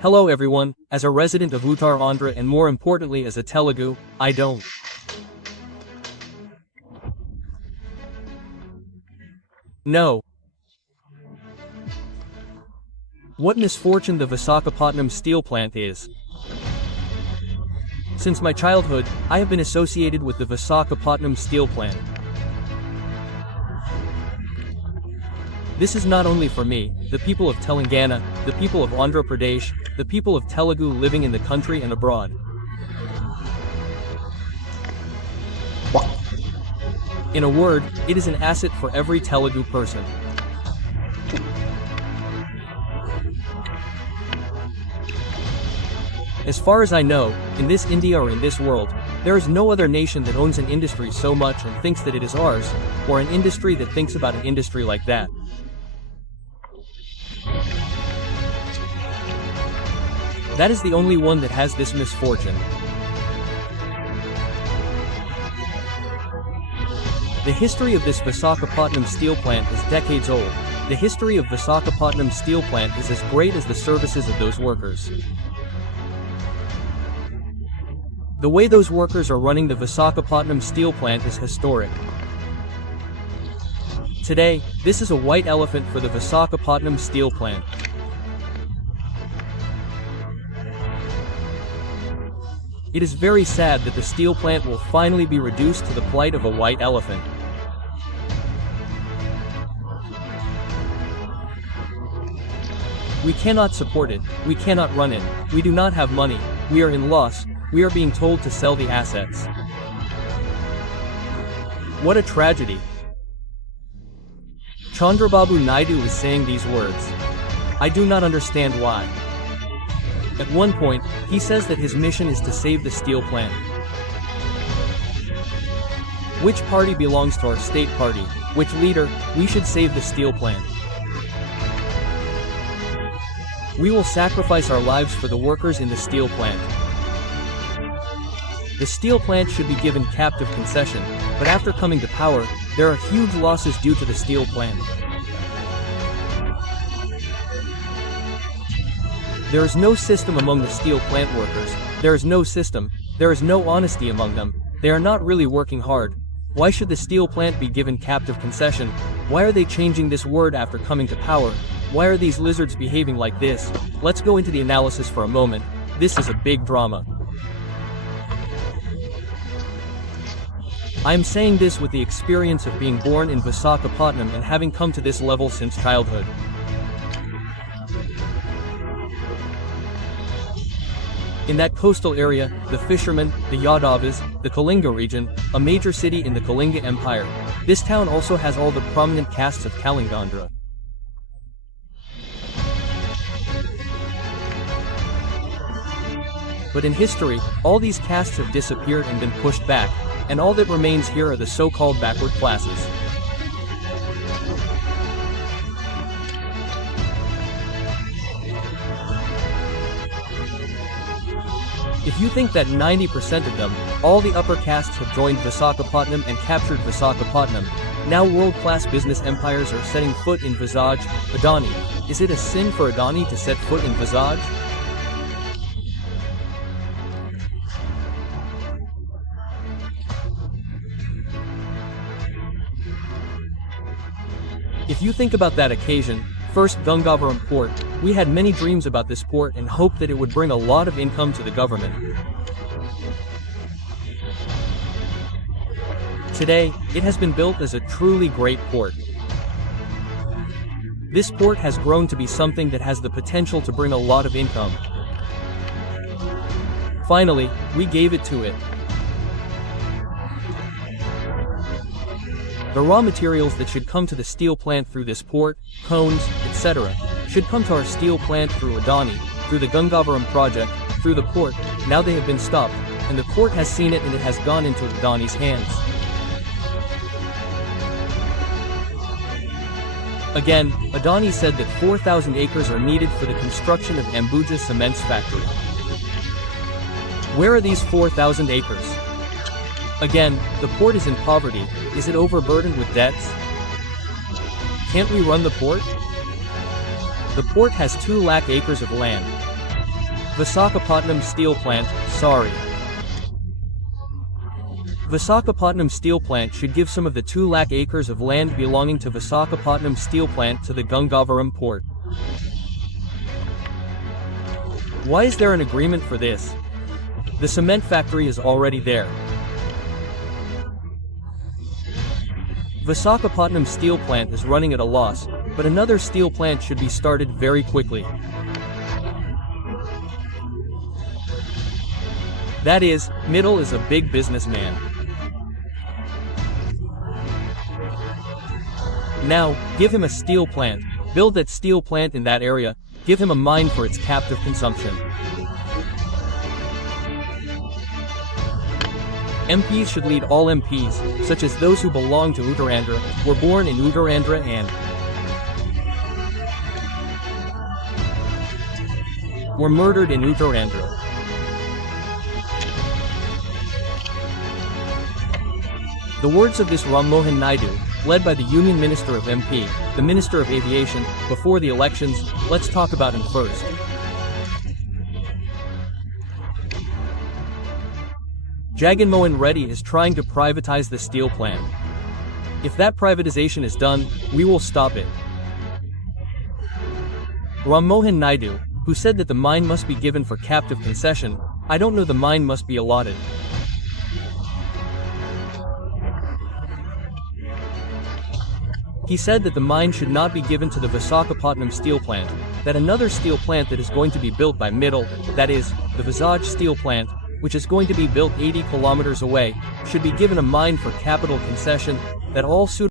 Hello everyone, as a resident of Uttar Andhra and more importantly as a Telugu, I don't know what misfortune the Visakhapatnam steel plant is. Since my childhood, I have been associated with the Visakhapatnam steel plant. This is not only for me, the people of Telangana, the people of Andhra Pradesh, the people of Telugu living in the country and abroad. In a word, it is an asset for every Telugu person. As far as I know, in this India or in this world, there is no other nation that owns an industry so much and thinks that it is ours, or an industry that thinks about an industry like that. That is the only one that has this misfortune. The history of this Visakhapatnam steel plant is decades old. The history of Visakhapatnam steel plant is as great as the services of those workers. The way those workers are running the Visakhapatnam steel plant is historic. Today, this is a white elephant for the Visakhapatnam steel plant. It is very sad that the steel plant will finally be reduced to the plight of a white elephant. We cannot support it, we cannot run it, we do not have money, we are in loss, we are being told to sell the assets. What a tragedy. Chandrababu Naidu is saying these words. I do not understand why. At one point, he says that his mission is to save the steel plant. Which party belongs to our state party? Which leader? We should save the steel plant. We will sacrifice our lives for the workers in the steel plant. The steel plant should be given captive concession, but after coming to power, there are huge losses due to the steel plant. There is no system among the steel plant workers, there is no system, there is no honesty among them, they are not really working hard. Why should the steel plant be given captive concession? Why are they changing this word after coming to power? Why are these lizards behaving like this? Let's go into the analysis for a moment. This is a big drama. I am saying this with the experience of being born in Visakhapatnam and having come to this level since childhood. In that coastal area, the fishermen, the Yadavas, the Kalinga region, a major city in the Kalinga Empire. This town also has all the prominent castes of Kalingandra. But in history, all these castes have disappeared and been pushed back, and all that remains here are the so-called backward classes. If you think that 90% of them, all the upper castes have joined Visakhapatnam and captured Visakhapatnam, now world-class business empires are setting foot in Vizag, Adani. Is it a sin for Adani to set foot in Vizag? If you think about that occasion, first Gangavaram port, we had many dreams about this port and hoped that it would bring a lot of income to the government. Today, it has been built as a truly great port. This port has grown to be something that has the potential to bring a lot of income. Finally, we gave it to it. The raw materials that should come to the steel plant through this port, cones, etc., should come to our steel plant through Adani, through the Gangavaram project, through the port. Now they have been stopped, and the court has seen it and it has gone into Adani's hands. Again, Adani said that 4,000 acres are needed for the construction of Ambuja Cement's factory. Where are these 4,000 acres? Again, the port is in poverty. Is it overburdened with debts? Can't we run the port? The port has 2 lakh acres of land. Visakhapatnam Steel Plant, sorry. Visakhapatnam Steel Plant should give some of the 2 lakh acres of land belonging to Visakhapatnam Steel Plant to the Gangavaram port. Why is there an agreement for this? The cement factory is already there. Visakhapatnam Steel Plant is running at a loss, but another steel plant should be started very quickly. That is, Mittal is a big businessman. Now, give him a steel plant, build that steel plant in that area, give him a mine for its captive consumption. MPs should lead all MPs, such as those who belong to Uttarandhra, were born in Uttarandhra and were murdered in Uttarandhra. The words of this Ram Mohan Naidu, led by the Union Minister of MP, the Minister of Aviation, before the elections, let's talk about him first. Jagan Mohan Reddy is trying to privatize the steel plant. If that privatization is done, we will stop it. Ram Mohan Naidu, who said that the mine must be given for captive concession, I don't know, the mine must be allotted. He said that the mine should not be given to the Visakhapatnam steel plant, that another steel plant that is going to be built by Mittal, that is, the Vizag steel plant, which is going to be built 80 kilometers away, should be given a mine for capital concession, that all suitable